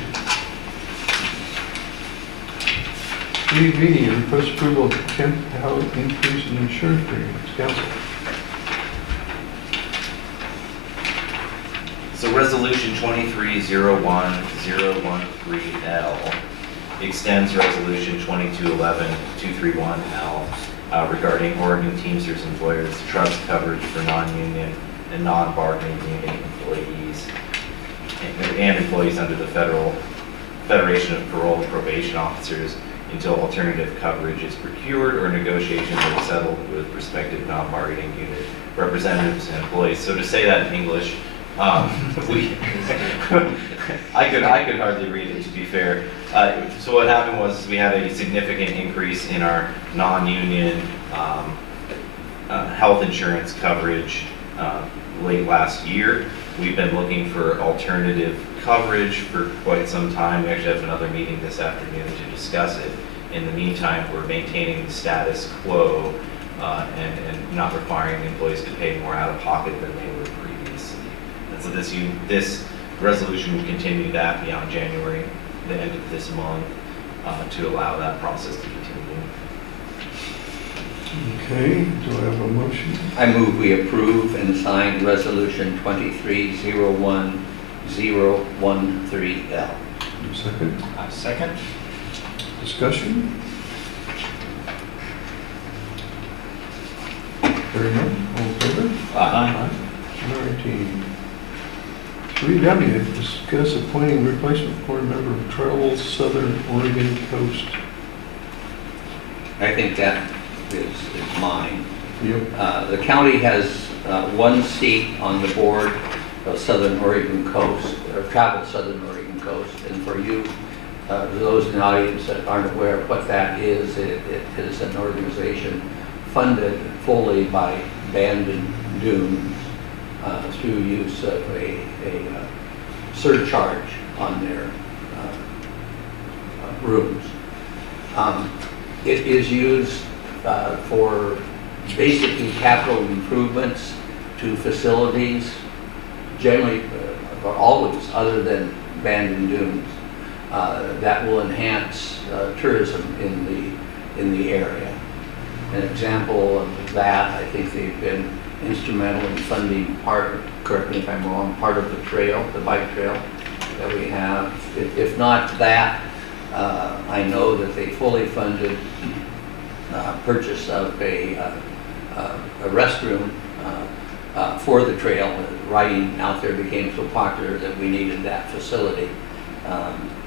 3B, request approval of temp health increase in insurance premiums. Council. So resolution 2301013L extends Resolution 2211-231L regarding Oregon Teamsters employers' trust coverage for non-union and non-bargaining unit employees and employees under the Federation of Parole and Probation Officers until alternative coverage is procured or negotiations are settled with respective non-bargaining unit representatives and employees. So to say that in English, I could hardly read it, to be fair. So what happened was we had a significant increase in our non-union health insurance coverage late last year. We've been looking for alternative coverage for quite some time. We actually have another meeting this afternoon to discuss it. In the meantime, we're maintaining the status quo and not requiring the employees to pay more out of pocket than they were previously. And so this resolution will continue that beyond January, the end of this month, to allow that process to continue. Okay, do I have a motion? I move we approve and sign Resolution 2301013L. Second. Second. Discussion? Hearing none, all in favor? Aye. All righty. 3W, discuss appointing replacement board member of Travel Southern Oregon Coast. I think that is mine. Yep. The county has one seat on the board of Southern Oregon Coast, or Travel Southern Oregon Coast. And for you, those in the audience that aren't aware of what that is, it is an organization funded fully by Bandon Dunes through use of a surcharge on their rooms. It is used for basically capital improvements to facilities, generally, or always, other than Bandon Dunes, that will enhance tourism in the area. An example of that, I think they've been instrumental in funding part, correct me if I'm wrong, part of the trail, the bike trail that we have. If not that, I know that they fully funded purchase of a restroom for the trail. Riding out there became so popular that we needed that facility.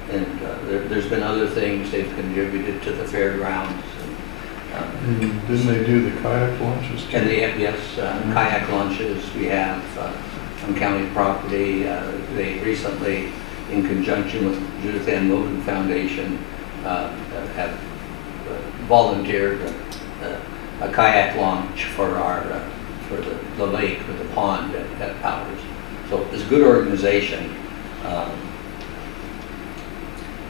There's been other things they've contributed to the fairgrounds. Didn't they do the kayak launches too? And yes, kayak launches we have on county property. They recently, in conjunction with Judith Ann Logan Foundation, have volunteered a kayak launch for the lake or the pond at Powers. So it's a good organization.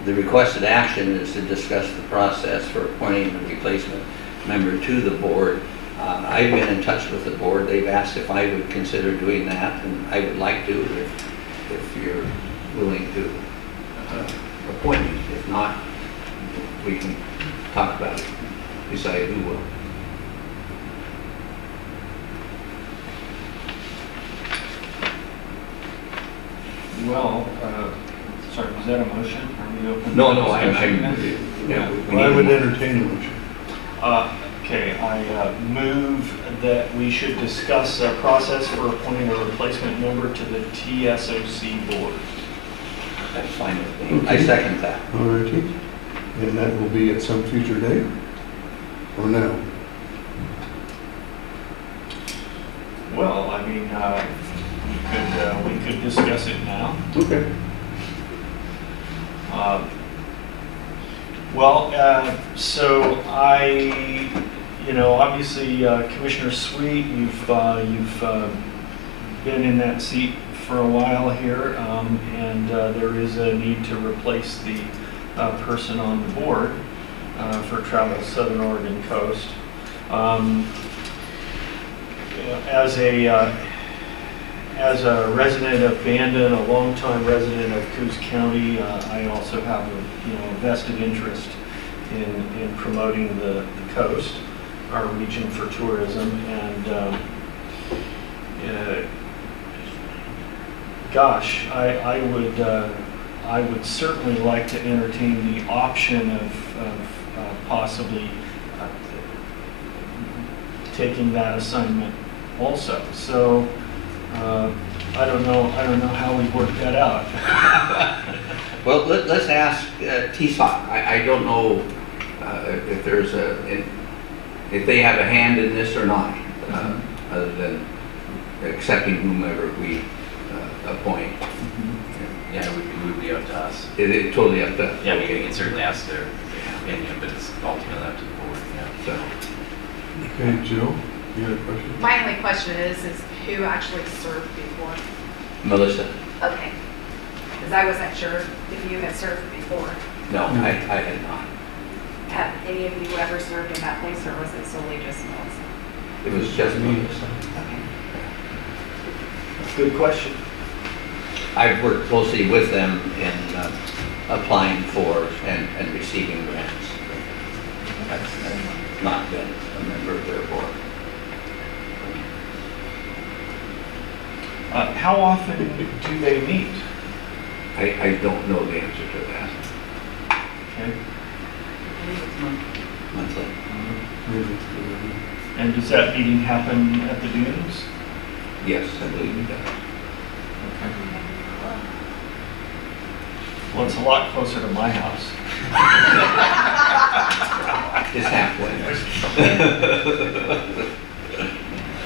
The requested action is to discuss the process for appointing a replacement member to the board. I've been in touch with the board. They've asked if I would consider doing that, and I would like to if you're willing to appoint me. If not, we can talk about it, decide who will. Well, sorry, was that a motion? Are we open? No, for I'm discussion then? yeah. Well, I would entertain a motion. Okay, I move that we should discuss a process for appointing a replacement member to the TSOC board. That's fine with me. Okay. I second that. All righty. And that will be at some future date? Or now? Well, I mean, we could discuss it now. Okay. So obviously, Commissioner Sweet, you've been in that seat for a while here, and there is a need to replace the person on the board for Travel Southern Oregon Coast. As a resident of Bandon, a longtime resident of Coos County, I also have a vested interest in promoting the coast, our region for tourism, and Gosh, I would certainly like to entertain the option of possibly taking that assignment also. So I don't know how we work that out. Well, let's ask TSOC. I don't know if there's if they have a hand in this or not, other than accepting whomever we appoint. Yeah, it would be up to us. It's totally up to us. Yeah, we can certainly ask their opinion, but it's ultimately up to the board, yeah. So, Okay, Jill, you had a question? My only question is who actually served before? Melissa? Okay. Because I wasn't sure if you had served before. No, I had not. Have any of you ever served in that place, or was it solely just Melissa? It was just Melissa. Okay. Good question. I've worked closely with them in applying for and receiving grants. I've not been a member of their board. How often do they meet? I don't know the answer to that. Okay. Monthly. And does that meeting happen at the dunes? Yes, I believe it does. Okay. Well, it's a lot closer to my house. It's halfway.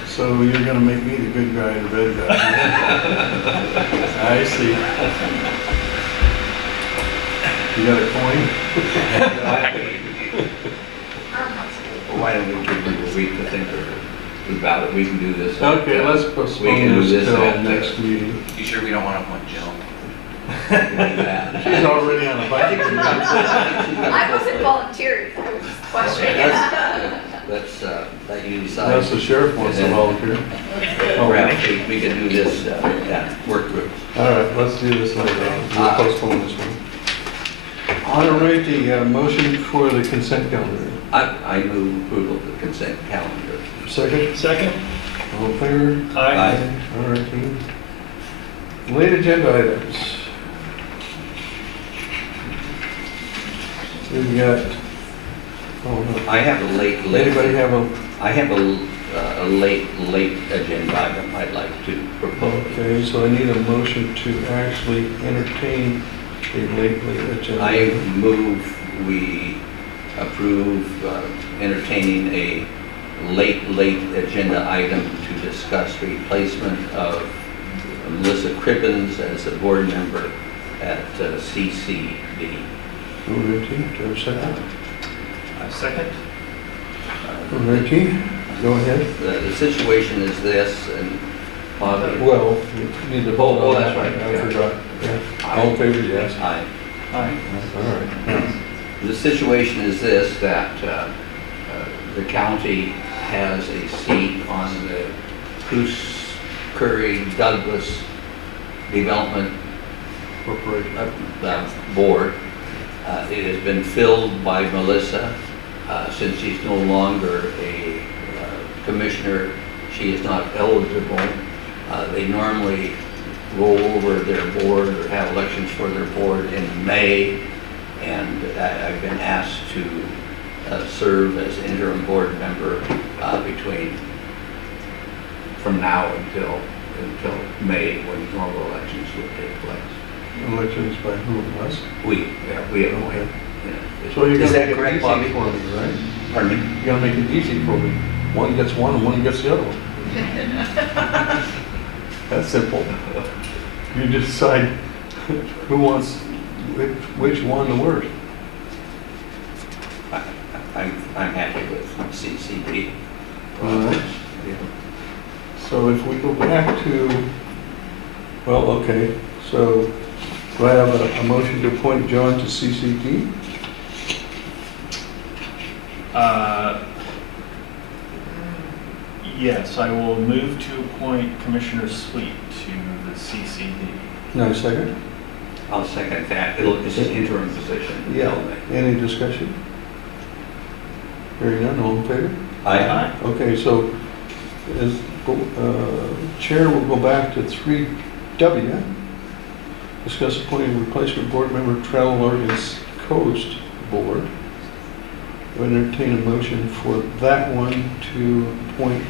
So you're gonna make me the good guy and the bad guy. I see. You got a coin? Well, why don't we give them a week to think about it? We can do this. Okay, let's We postpone can do this this till at next meeting. You sure we don't want to appoint Jill? She's already on a budget. I wasn't volunteering, I was just questioning. That you decide. Unless the sheriff wants to volunteer. Perhaps we can do this at work groups. All right, let's do this later on. We'll postpone this one. Honorate the motion for the consent calendar. I move approval of the consent calendar. Second? Second? All in favor? Aye. All right, team. Late agenda items. We've got, oh no. I have a late. Anybody have a? I have a late agenda item I'd like to propose. Okay, so I need a motion to actually entertain a late agenda. I move we approve entertaining a late agenda item to discuss replacement of Melissa Cribbins as a board member at CCD. Move it, do you have a second? Second? Ricky, go ahead. The situation is this, and Bobby. Well, you need to vote Oh, on that's that. right. I forgot. Yeah. All in favor, yes. Aye. Aye. All right. The situation is this, that the county has a seat on the Coos, Curry, Douglas Development Corporation. Board. It has been filled by Melissa. Since she's no longer a commissioner, she is not eligible. They normally roll over their board or have elections for their board in May, and I've been asked to serve as interim board member from now until May, when normal elections will take place. Elections by whom, us? We appoint. Okay. Yeah. So you're Is gonna that make it correct, easy Bobby? for me, right? Pardon me? You're gonna make it easy for me. One gets one and one gets the other one. That's simple. You just decide who wants which one the worst. I'm happy with CCD. All right. So if we go back to, well, okay, so do I have a motion to appoint John to CCD? Yes, I will move to appoint Commissioner Sweet to the CCD. No, second? I'll second that. It's an interim position. Yeah. Any discussion? Hearing none, all in favor? Aye. Okay, so as chair will go back to 3 W, discuss appointing replacement board member Travel Oregon's Coast Board. We entertain a motion for that one to appoint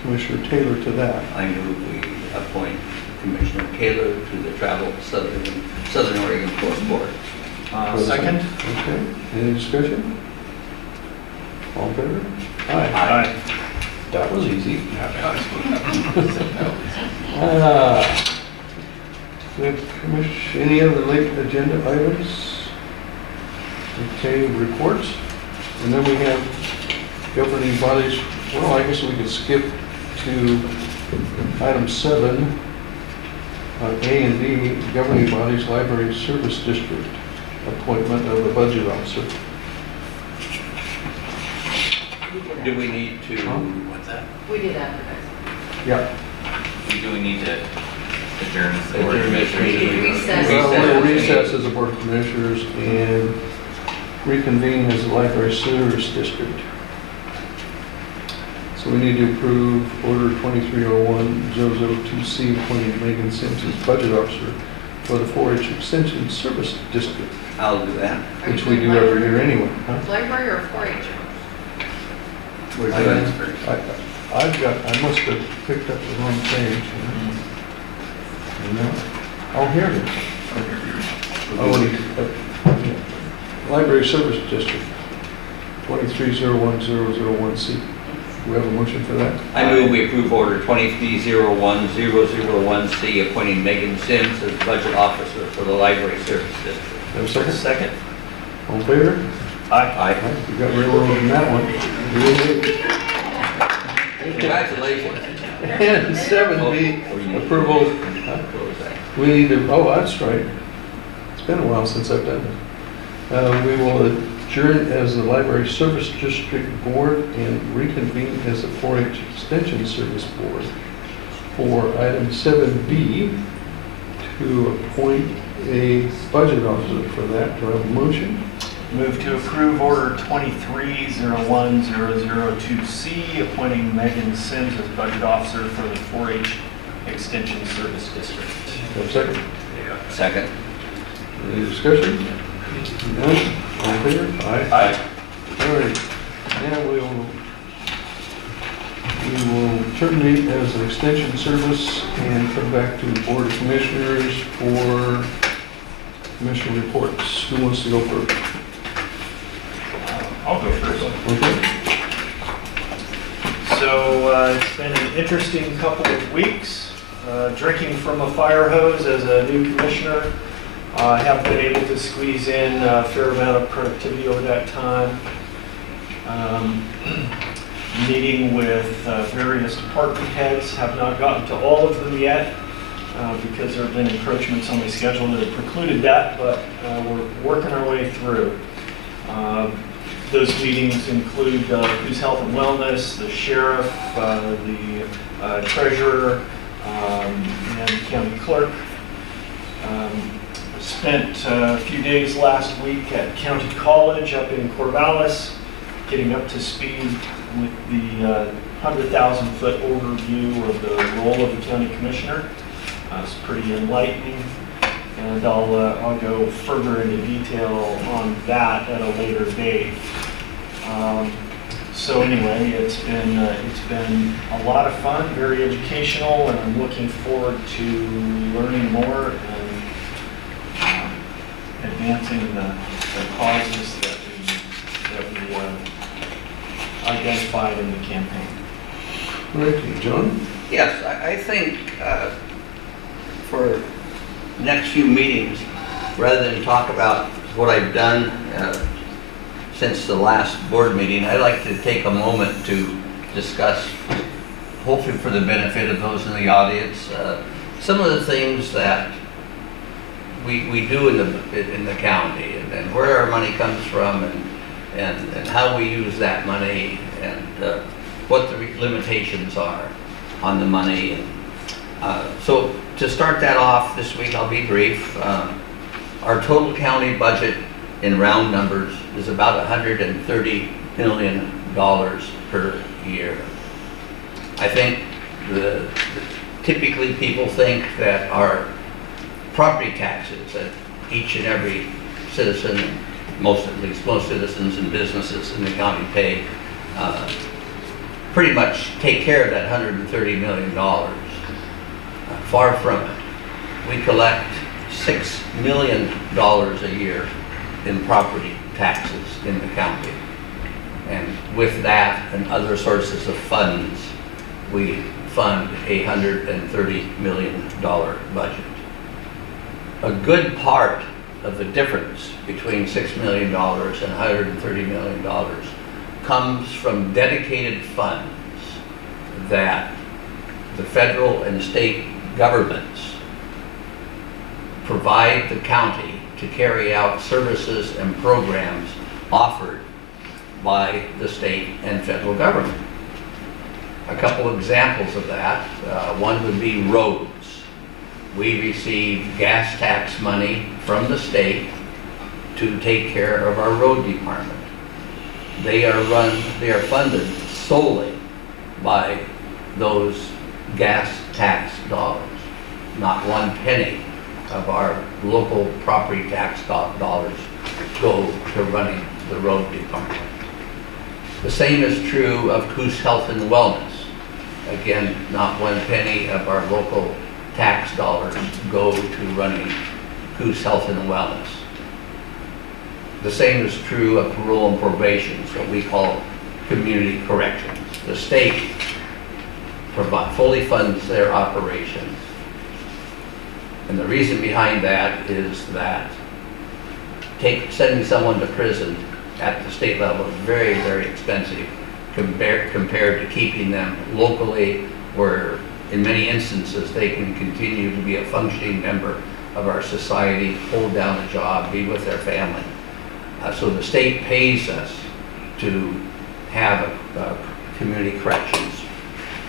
Commissioner Taylor to that. I move we appoint Commissioner Taylor to the Southern Oregon Coast Board. Second? Okay, any discussion? All in favor? Aye. That was easy. Any other late agenda items? Okay, reports. And then we have governing bodies. Well, I guess we could skip to item 7, A and D, governing bodies, library service district, appointment of a budget officer. Do we need to? What's that? We did advertise. Yeah. Do we need to adjourn the board? Adjourn this meeting. Recess. Well, we'll recess as a board of commissioners and reconvene as the library service district. So we need to approve order 2301-002C, appointing Megan Sims as budget officer for the 4-H extension service district, I'll do that. which we do every year anyway. Huh? Library or 4-H? We're doing it. I must have picked up the wrong page. You know? Oh, here it is. Oh, library service district, 2301-001C. Do we have a motion for that? I move we approve order 2301-001C, appointing Megan Sims as budget officer for the library service district. Have a second? Second? All in favor? Aye. We got railroad on that one. Congratulations. And 7B, approval. What was that? We need to, oh, that's right. It's been a while since I've done this. We will adjourn as the library service district board and reconvene as the 4-H extension service board for item 7B to appoint a budget officer for that. Do I have a motion? Move to approve order 2301-002C, appointing Megan Sims as budget officer for the 4-H extension service district. Have a second? Second. Any discussion? None? All in favor? Aye. All right. Now we will terminate as an extension service and come back to the Board of Commissioners for commission reports. Who wants to go first? I'll go first. Okay. So it's been an interesting couple of weeks. Drinking from a fire hose as a new commissioner. I have been able to squeeze in a fair amount of productivity over that time. Meeting with various department heads, have not gotten to all of them yet because there have been encroachments on my schedule that have precluded that, but we're working our way through. Those meetings include Coos Health and Wellness, the sheriff, the treasurer, and the county clerk. Spent a few days last week at County College up in Corvallis, getting up to speed with the 100,000-foot overview of the role of the county commissioner. It's pretty enlightening, and I'll go further into detail on that at a later date. So anyway, it's been a lot of fun, very educational, and I'm looking forward to learning more and advancing the causes that we identified in the campaign. Right, John? Yes, I think for next few meetings, rather than talk about what I've done since the last board meeting, I'd like to take a moment to discuss, hopefully for the benefit of those in the audience, some of the things that we do in the county, and where our money comes from, and how we use that money, and what the limitations are on the money. So to start that off this week, I'll be brief. Our total county budget in round numbers is about $130 million per year. I think typically people think that our property taxes that each and every citizen, at least most citizens and businesses in the county pay, pretty much take care of that $130 million. Far from it. We collect $6 million a year in property taxes in the county. And with that and other sources of funds, we fund a $130 million budget. A good part of the difference between $6 million and $130 million comes from dedicated funds that the federal and state governments provide the county to carry out services and programs offered by the state and federal government. A couple examples of that, one would be roads. We receive gas tax money from the state to take care of our road department. They are funded solely by those gas tax dollars. Not one penny of our local property tax dollars go to running the road department. The same is true of Coos Health and Wellness. Again, not one penny of our local tax dollars go to running Coos Health and Wellness. The same is true of parole and probation, what we call community corrections. The state fully funds their operations. And the reason behind that is that sending someone to prison at the state level is very, very expensive compared to keeping them locally, where in many instances they can continue to be a functioning member of our society, hold down a job, be with their family. So the state pays us to have a community corrections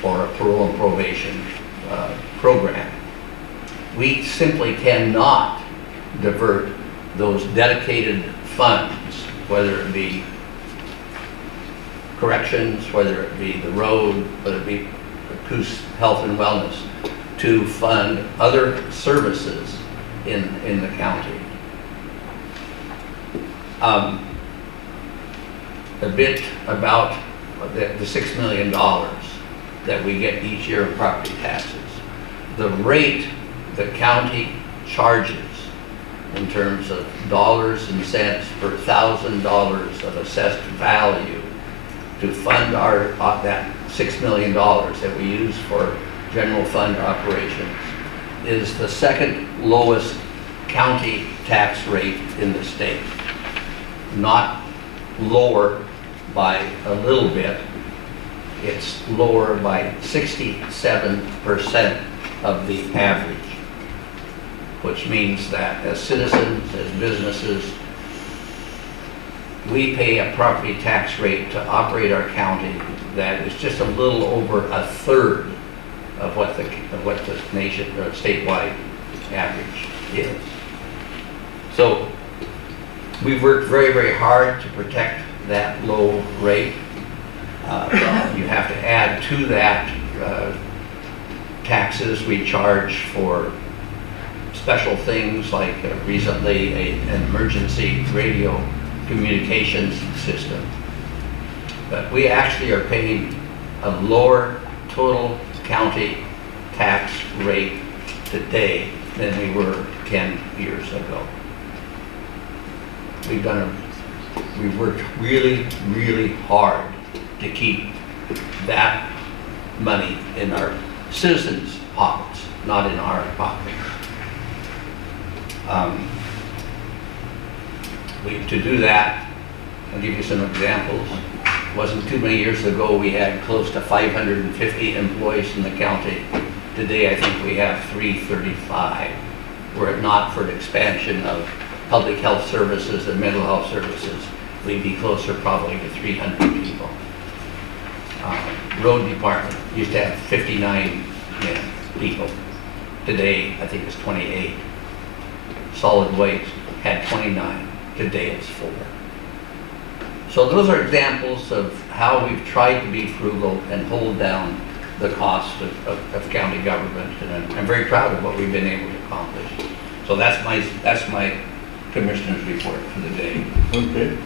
or a parole and probation program. We simply cannot divert those dedicated funds, whether it be corrections, whether it be the road, whether it be Coos Health and Wellness, to fund other services in the county. A bit about the $6 million that we get each year in property taxes. The rate the county charges in terms of dollars and cents per $1,000 of assessed value to fund that $6 million that we use for general fund operations is the second lowest county tax rate in the state. Not lower by a little bit, it's lower by 67% of the average, which means that as citizens, as businesses, we pay a property tax rate to operate our county that is just a little over a third of what the nation statewide average is. So we've worked very, very hard to protect that low rate. You have to add to that taxes we charge for special things like recently an emergency radio communications system. But we actually are paying a lower total county tax rate today than we were 10 years ago. We've worked really, really hard to keep that money in our citizens' pockets, not in our pockets. To do that, I'll give you some examples. It wasn't too many years ago we had close to 550 employees in the county. Today I think we have 335. Were it not for an expansion of public health services and mental health services, we'd be closer probably to 300 people. Road department used to have 59 people. Today I think it's 28. Solid waste had 29. Today it's 4. So those are examples of how we've tried to be frugal and hold down the cost of county government, and I'm very proud of what we've been able to accomplish. So that's my commissioner's report for the day. Okay.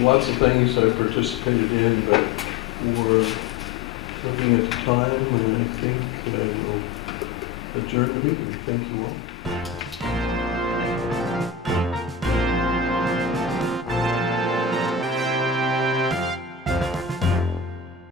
Lots of things I participated in, but we're looking at the time, and I think I will adjourn the meeting. Thank you all.